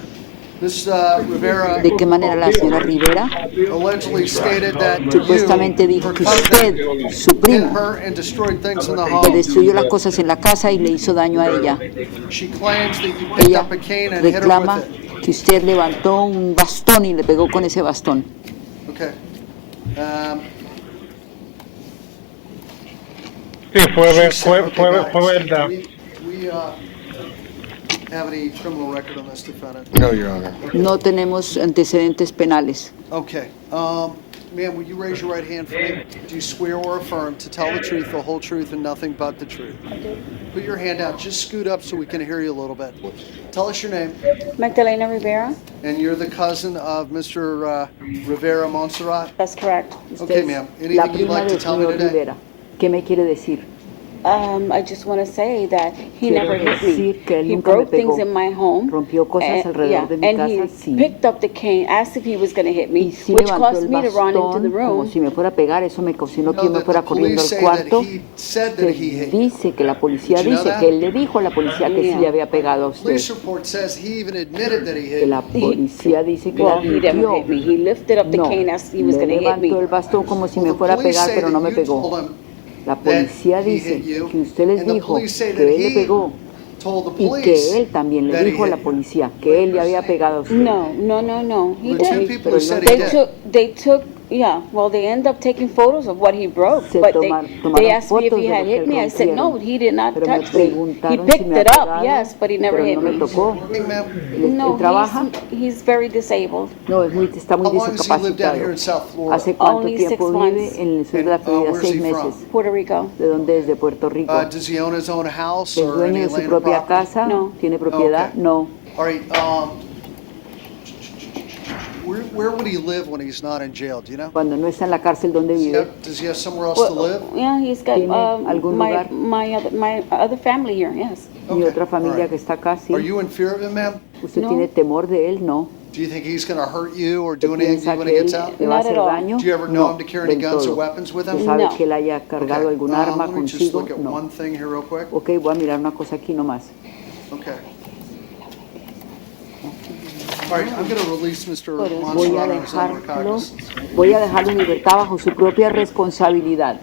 Miss Rivera de qué manera la señora Rivera allegedly stated that supuestamente you, dijo her que cousin, usted, su hit primo, her and destroyed things in the que home. destruyó las cosas en la casa y le hizo daño a ella. She claims that you picked Ella up a cane and hit her reclama with it. que usted levantó un bastón y le pegó con ese bastón. Okay. Sí, fue guys, verdad. We have any criminal record on this defendant? No, Your Honor. No tenemos antecedentes penales. Okay. Ma'am, will you raise your right hand for me? Do you swear or affirm to tell the truth, the whole truth, and nothing but the truth? I do. Put your hand out. Just scoot up so we can hear you a little bit. Tell us your name. Magdalena Rivera? And you're the cousin of Mr. Rivera Montserrat? That's correct. Okay, ma'am. La Anything you'd prima like to del tell me señor today? Rivera. ¿Qué me quiere decir? I just want to say that he Quiero never hit decir que me. él He nunca me broke things pegó. in my home. Rompió cosas alrededor de mi and casa, he sí. picked up the cane, asked if he was going to hit me, Y sí which levantó caused el me to run into the bastón como room. si me fuera a pegar. Eso me ocasionó que yo me that fuera the corriendo police al say that cuarto. he said that Que he hit you. dice que la policía Did you know dice that? que él le dijo a la policía que sí Yeah. le había pegado a usted. Police report says he even admitted that he Que hit la you. policía dice que Well, la he never hirió. hit me. He lifted up the No, cane, asked if he was le going to hit me. levantó el bastón como si Well, me the fuera a police pegar, say pero no that me you pegó. told him La that policía he dice hit you, que usted les and the dijo police say que that él le he pegó told the y police que él también le that he dijo a la hit you. policía que él le había pegado a usted. No. He The two didn't. people who said he They did. took, yeah, well, they end up taking photos of what he broke, Se but tomaron they asked me if fotos he de had lo que hit me. I said, no, rompieron. he did not Pero me touch me. He preguntaron si picked me ha it up, pegado, yes, but he never pero hit no me me. tocó. Hey, ma'am, ¿Él trabaja? He's very disabled. No, está muy how long has he lived down here discapacitado. in South Florida? ¿Hace cuánto Only tiempo 6 vive months. en el sur de la And, Florida? where's 6 he from? meses. Puerto Rico. ¿De dónde es? De Puerto Rico. Does he own his own house ¿Es or any dueño de su land or propia property? casa? No. ¿Tiene propiedad? Okay. No. All right. Where would he live when he's not in jail? Do you know? Cuando no está en la cárcel, ¿dónde vive? Does he have somewhere else to live? Yeah, he's got ¿Tiene algún lugar? my other family here, yes. Mi Okay, otra familia all right. que está acá, sí. Are you in fear of him, ma'am? ¿Usted No. tiene temor de él? No. Do you think he's going to hurt you or do anything to ¿Piensa you when que he él gets out? le va a Not hacer at all. daño? Do you ever know No, him to carry any del guns or todo. weapons with him? ¿Tú sabes No. que él haya cargado algún arma let me just consigo? look at No. one thing here real quick. Ok, voy a mirar una cosa aquí nomás. Okay. All right, I'm going to release Mr. Voy a Montserrat on his own dejarlo, recognizance. voy a dejarlo en libertad bajo su propia responsabilidad.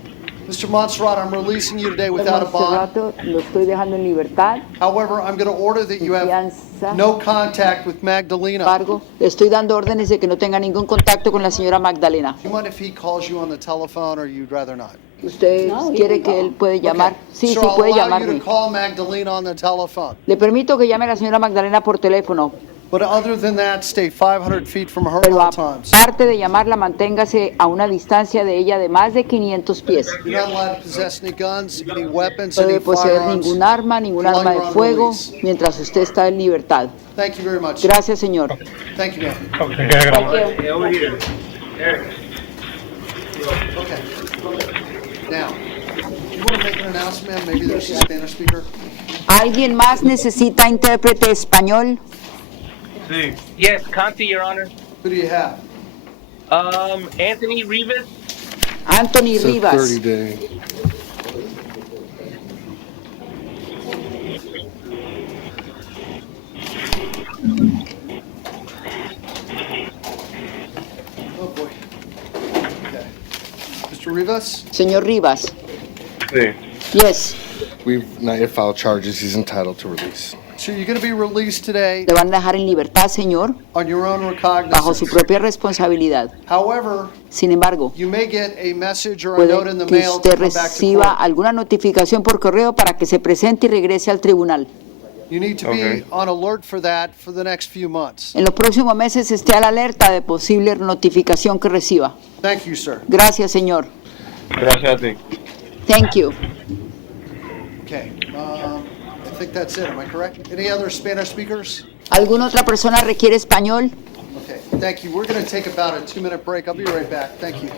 Mr. Montserrat, I'm releasing you today without a bond. Monserrato, lo estoy dejando en libertad. However, I'm going to order that you have Fianza. no contact with Magdalena. Embargo, le estoy dando órdenes de que no tenga ningún contacto con la señora Magdalena. Do you mind if he calls you on the telephone or you'd rather not? ¿Usted quiere que él puede llamar? Sí, So sí, I'll puede allow you llamarme. to call Magdalena on the telephone. Le permito que llame a la señora Magdalena por teléfono. But other than that, stay 500 feet from her at Pero all times. aparte de llamarla, manténgase a una distancia de ella de más de 500 pies. You're not allowed to possess any guns, any weapons, No any debe poseer firearms. ningún arma, ningún while arma you're de on fuego release. mientras usted está en libertad. Thank you very much. Gracias, señor. Thank you, ma'am. Okay. Thank you. Hey, over here. Eric. Okay. Now, you want to make an announcement? Maybe there's a Spanish speaker. ¿Alguien más necesita intérprete español? Sí. Yes, Conti, Your Honor. Who do you have? Anthony Rivas. Anthony It's a Rivas. 30-day. Oh, boy. Okay. Mr. Rivas? Señor Rivas. Sí. Yes. We've not yet filed charges. He's entitled to release. So you're going to be released today Le van a dejar en libertad, señor, on your own bajo su recognizance. propia responsabilidad. However, Sin embargo, you may get a message or a note puede in the que mail to usted come back to reciba court. alguna notificación por correo para que se presente y regrese al tribunal. You need to be on alert for that for the next few months. En los próximos meses esté a la alerta de posible notificación que reciba. Thank you, sir. Gracias, señor. Gracias a ti. Thank you. Okay. I think that's it. Am I correct? Any other Spanish speakers? ¿Alguna otra persona requiere español? Okay. Thank you. We're going to take about a 2-minute break. I'll be right back. Thank you.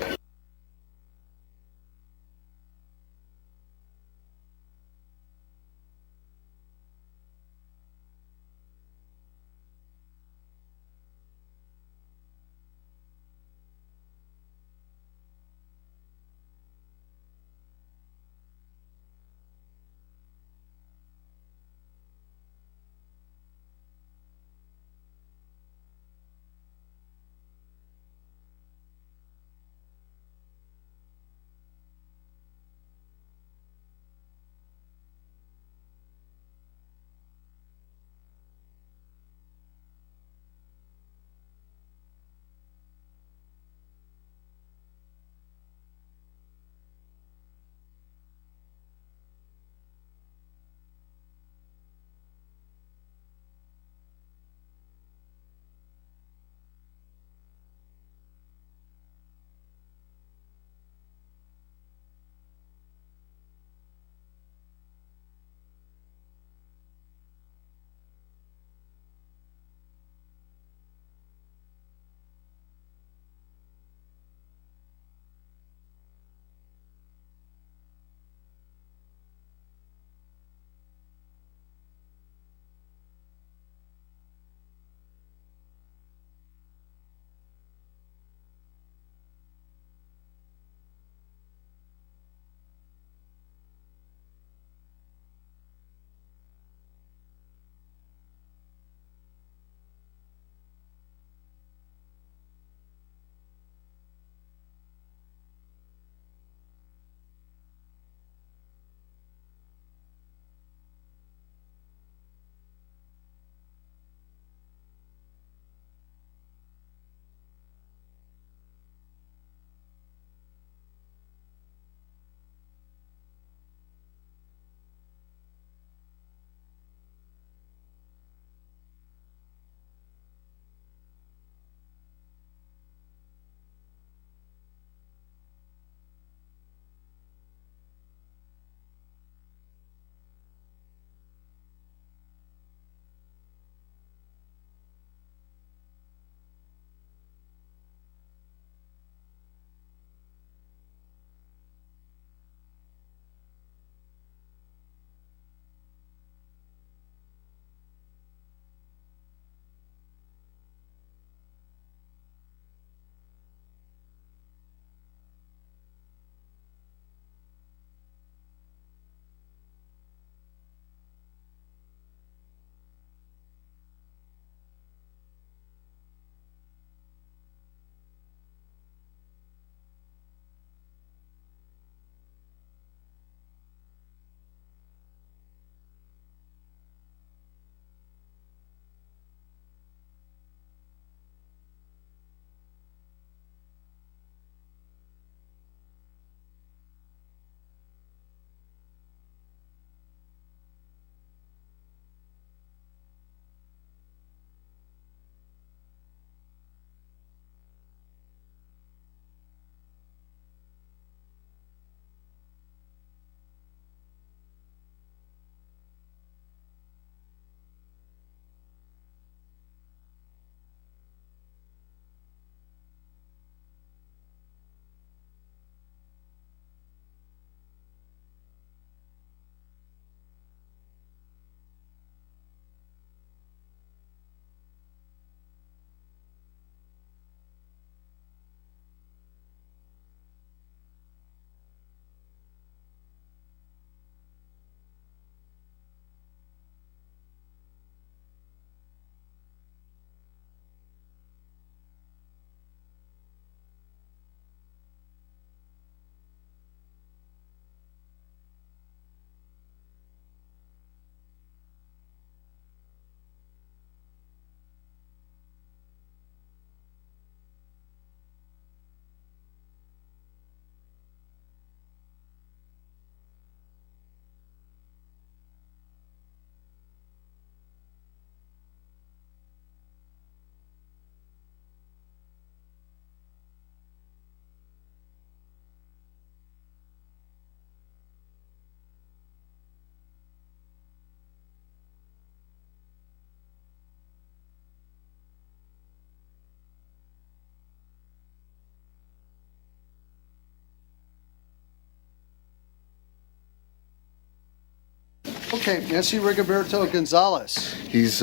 Okay, Nancy Rigoberto Gonzalez. He's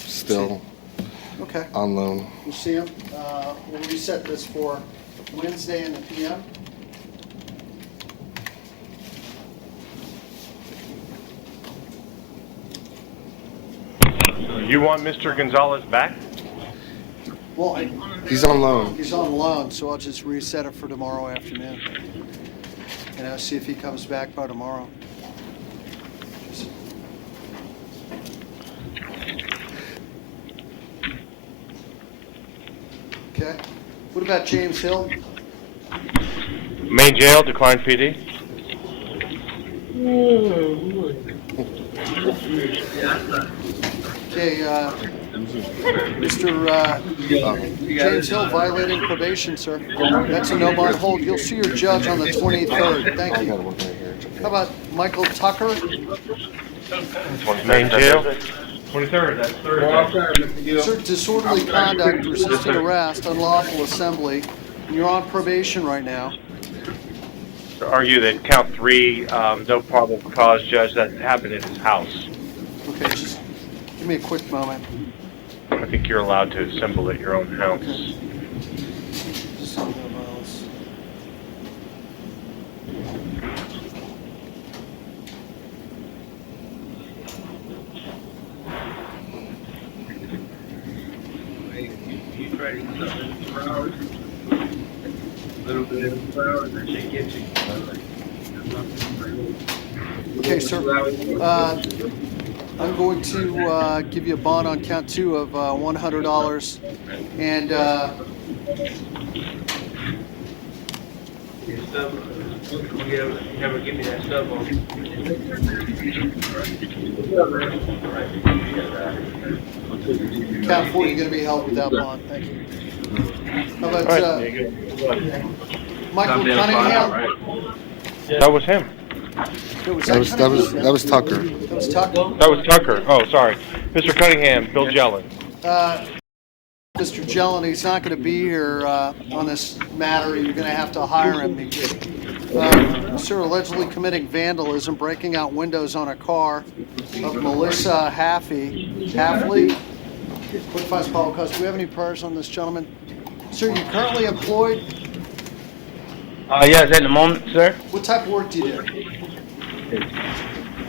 still Okay. on loan. We'll see him. We'll reset this for Wednesday in the PM. You want Mr. Gonzalez back? Well, He's on loan. He's on loan, so I'll just reset it for tomorrow afternoon. And I'll see if he comes back by tomorrow. Okay. What about James Hill? Main jail, decline PD. Okay, Mr. James Hill violating probation, sir. That's a no-bond hold. You'll see your judge on the 23rd. Thank you. How about Michael Tucker? Main jail. 23rd, that's Thursday. Sir, disorderly conduct, resisting arrest, unlawful assembly. You're on probation right now. Argue that count 3, no probable cause, Judge, that happened at his house. Okay, just give me a quick moment. I think you're allowed to assemble at your own house. Okay, sir. I'm going to give you a bond on count 2 of $100, and Never give me that stuff on. count 4, you're going to be held without bond. Thank you. How about Michael Cunningham? That was him. That was Tucker. That was Tucker. That was Tucker. Oh, sorry. Mr. Cunningham, Bill Jellin. Mr. Jellin, he's not going to be here on this matter. You're going to have to hire him. Sir, allegedly committing vandalism, breaking out windows on a car of Melissa Halfley. Quick fines, Paul Cus. Do we have any priors on this gentleman? Sir, you currently employed? Yes, at the moment, sir. What type of work do you do?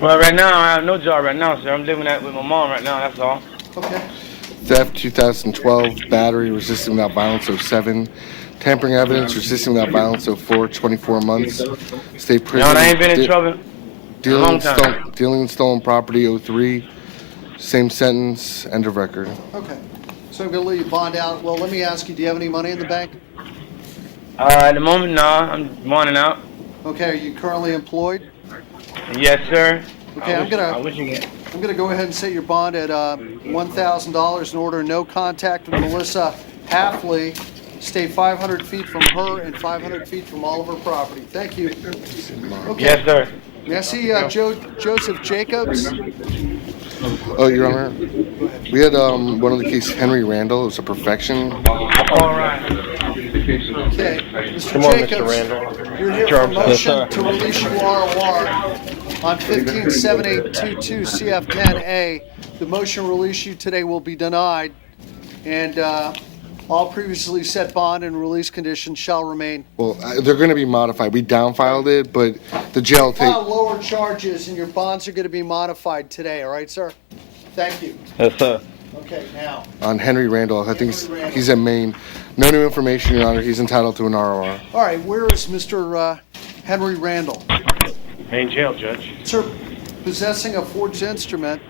Well, right now, I have no job right now, sir. I'm living with my mom right now, that's all. Okay. Theft 2012, battery, resisting without violence 07, tampering evidence, resisting without violence 04, 24 months, state prison. No, I ain't been in trouble in a long time. Dealing in stolen property 03, same sentence, end of record. Okay. So I'm going to let you bond out. Well, let me ask you, do you have any money in the bank? At the moment, no. I'm wanting out. Okay. Are you currently employed? Yes, sir. Okay, I'm gonna go ahead and set your bond at $1,000 in order no contact with Melissa Halfley. Stay 500 feet from her and 500 feet from all of her property. Thank you. Okay. Yes, sir. May I see Joseph Jacobs? Oh, Your Honor, we had one of the cases, Henry Randall. It was a perfection. All right. Okay, Mr. Come on, Jacobs, Mr. Randall. you're here for a motion to release you ROR on 157822 CF10A. The motion to release you today will be denied, and all previously set bond and release conditions shall remain. Well, they're going to be modified. We downfiled it, but the jail File lower charges, and your bonds are going to be modified today. All right, sir? Thank you. Yes, sir. Okay, now. on Henry Randall. I think he's at Maine. No new information, Your Honor. He's entitled to an ROR. All right, where is Mr. Henry Randall? Main jail, Judge. Sir, possessing a forged instrument.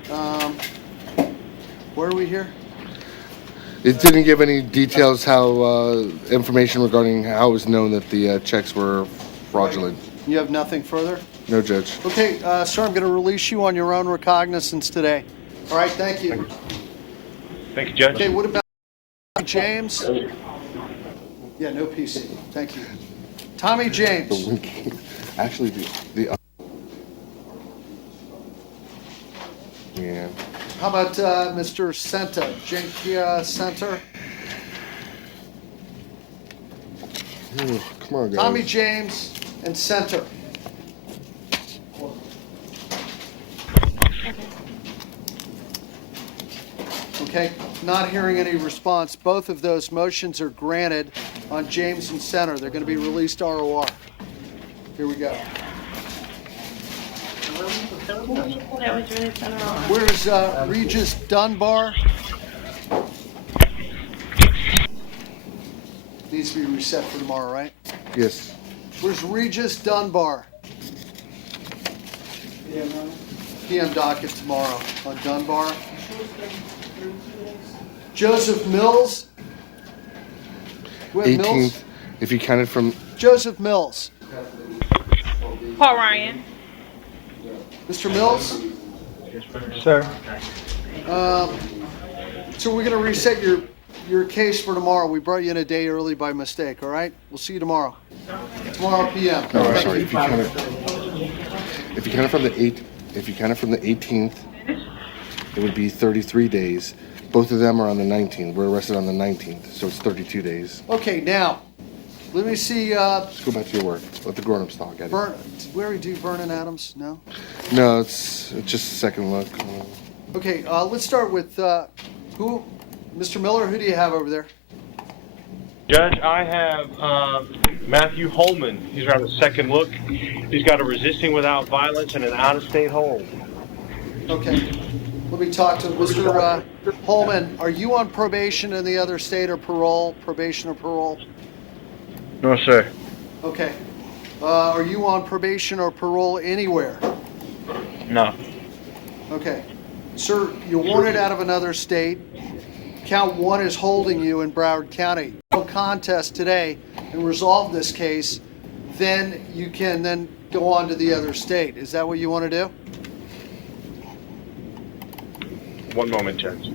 Where are we here? It didn't give any details how, information regarding how it was known that the checks were fraudulent. You have nothing further? No, Judge. Okay, sir, I'm going to release you on your own recognizance today. All right, thank you. Thank you, Judge. Okay, what about James? Yeah, no PC. Thank you. Tommy James. Actually, the yeah. How about Mr. Senta, Jenkia Center? Ooh, come on, guys. Tommy James and Center. Okay, not hearing any response. Both of those motions are granted on James and Center. They're going to be released ROR. Here we go. Where's Regis Dunbar? Needs to be reset for tomorrow, right? Yes. Where's Regis Dunbar? PM docket tomorrow on Dunbar. Joseph Mills? We have 18th, Mills? if you counted from... Joseph Mills. Paul Ryan. Mr. Mills? Sir. So we're going to reset your case for tomorrow. We brought you in a day early by mistake, all right? We'll see you tomorrow. Tomorrow PM. No, I'm sorry. If you counted from the 18th, it would be 33 days. Both of them are on the 19th. We're arrested on the 19th, so it's 32 days. Okay, now, let me see. Just go back to your work. Let the grown-ups talk. Did we already do Vernon Adams? No? No, it's just a second look. Okay, let's start with who? Mr. Miller, who do you have over there? Judge, I have Matthew Holman. He's on a second look. He's got a resisting without violence and an out-of-state hold. Okay. Let me talk to Mr. Holman. Are you on probation in the other state or parole? Probation or parole? No, sir. Okay. Are you on probation or parole anywhere? No. Okay. Sir, you're wanted out of another state. Count 1 is holding you in Broward County. No contest today and resolve this case, then you can then go on to the other state. Is that what you want to do? One moment, Judge.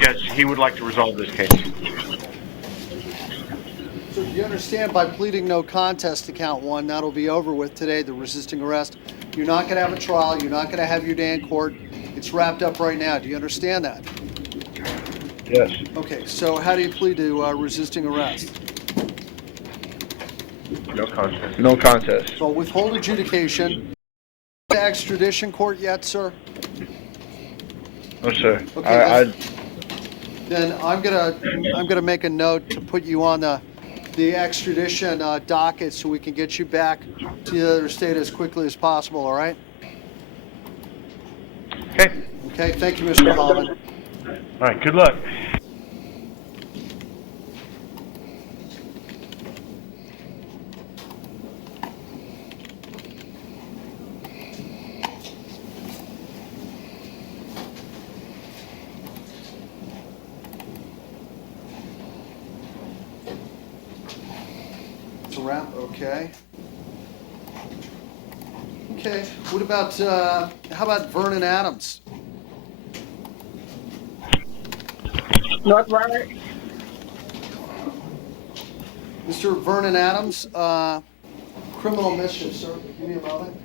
Judge, he would like to resolve this case. So do you understand by pleading no contest to count 1, that'll be over with today, the resisting arrest. You're not going to have a trial. You're not going to have your day in court. It's wrapped up right now. Do you understand that? Yes. Okay, so how do you plead to resisting arrest? No contest. No contest. So withhold adjudication. Extradition court yet, sir? No, sir. Okay, then I'm gonna make a note to put you on the extradition docket so we can get you back to the other state as quickly as possible. All right? Okay. Okay. Thank you, Mr. Holman. All right. Good luck. It's a wrap. Okay. Okay. What about how about Vernon Adams? North Robert. Mr. Vernon Adams, criminal mischief, sir. Give me a moment.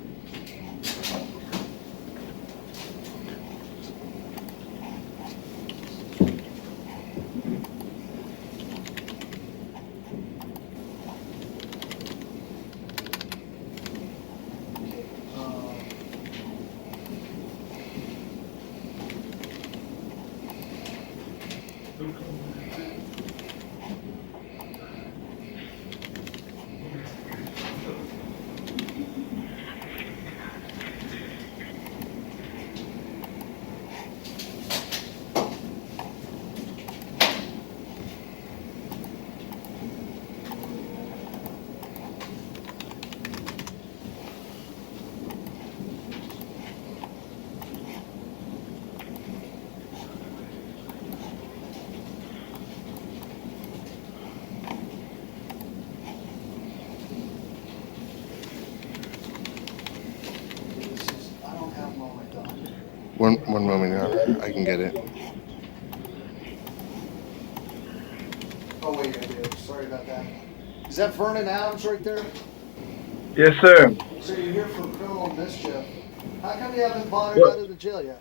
One moment, Your Honor. I can get it. Oh, wait, I do. Sorry about that. Is that Vernon Adams right there? Yes, sir. So you're here for criminal mischief. How come you haven't bonded out of the jail yet?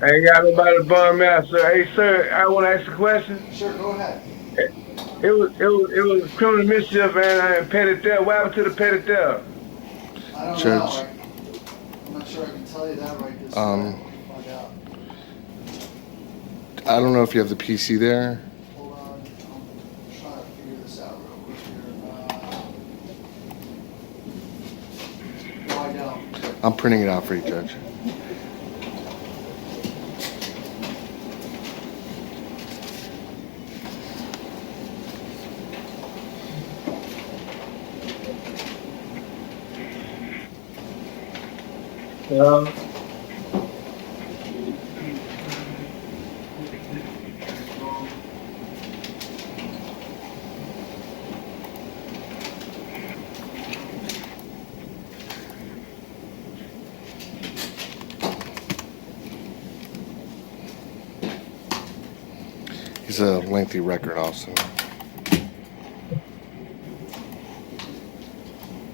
I ain't got nobody to bum me out, sir. Hey, sir, I want to ask a question. Sure, go ahead. It was criminal mischief, man. I am petty theft. What happened to the petty theft? I don't Judge. know. I'm not sure I can tell you that right this second. Find out. I don't know if you have the PC there. Hold on. I'm trying to figure this out real quick here. No, I don't. I'm printing it out for you, Judge. He's a lengthy record also.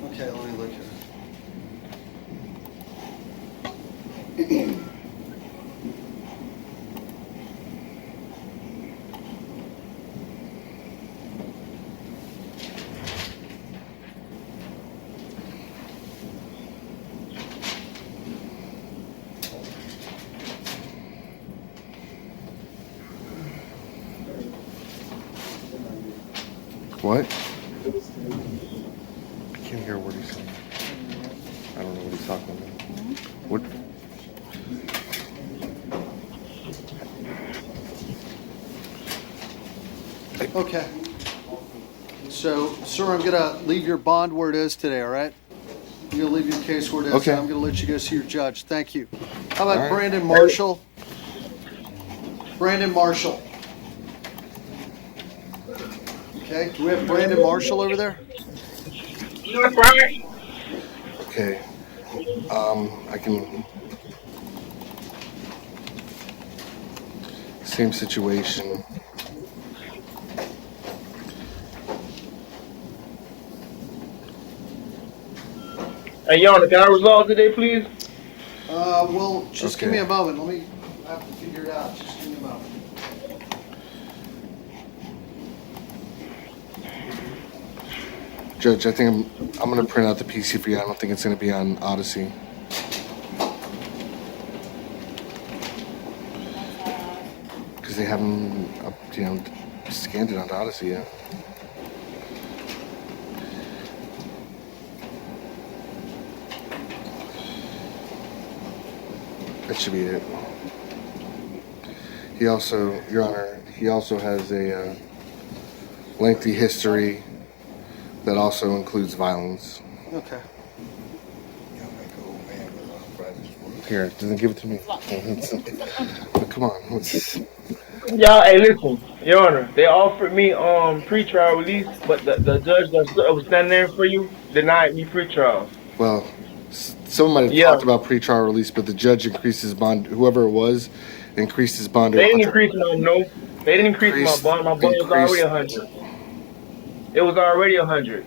Okay, let me look here. What? I can't hear what he's saying. I don't know what he's talking about. What? Okay. So, sir, I'm gonna leave your bond where it is today, all right? You're gonna leave your case where it is. Okay. I'm gonna let you go see your judge. Thank you. How about All right. Brandon Marshall? Brandon Marshall. Okay, do we have Brandon Marshall over there? Okay. I can. Same situation. Hey, Your Honor, can I resolve today, please? Well, just give Okay. me a moment. I have to figure it out. Just give me a moment. Judge, I think I'm gonna print out the PC for you. I don't think it's gonna be on Odyssey. Because they haven't, scanned it onto Odyssey yet. That should be it. He also, Your Honor, he also has a lengthy history that also includes violence. Okay. Here, doesn't give it to me. Come on. Y'all, hey, listen, Your Honor, they offered me pretrial release, but the judge that was standing there for you denied me pretrial. Well, someone might have talked about pretrial release, but the judge increased his bond. Whoever it was, increased his bond. They didn't increase They didn't increase my bond. My bond was already 100. It was already 100.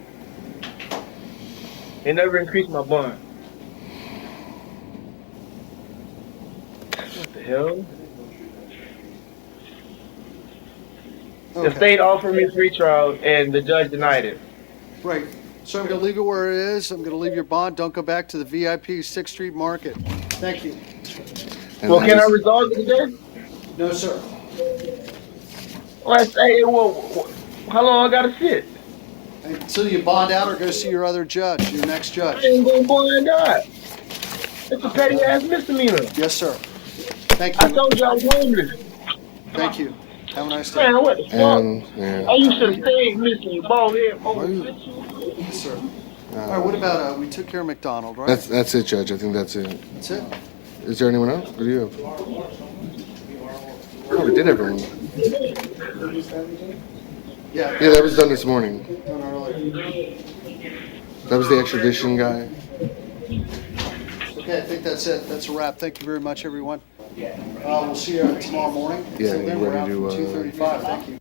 They never increased my bond. What the hell? Okay. The state offered me free trial, and the judge denied it. Right. So I'm gonna leave it where it is. I'm gonna leave your bond. Don't go back to the VIP 6th Street Market. Thank you. Well, can I resolve it today? No, sir. Well, well, how long I gotta sit? Until you bond out or go see your other judge, your next judge. I ain't gonna bond out. It's a petty ass misdemeanor. Yes, sir. Thank you. I told you I was homeless. Thank you. Have a nice day. Man, what the fuck? Oh, you should have stayed missing your bald head. Yes, sir. All right, what about, we took care of McDonald, right? That's it, Judge. I think that's it. That's it? Is there anyone else? What do you have? Oh, we did everyone. Yeah. Yeah, that was done this morning. Done earlier. That was the extradition guy. Okay, I think that's it. That's a wrap. Thank you very much, everyone. We'll see you tomorrow morning. Yeah, Until then, you we're ready out to, from 2:35. Thank you.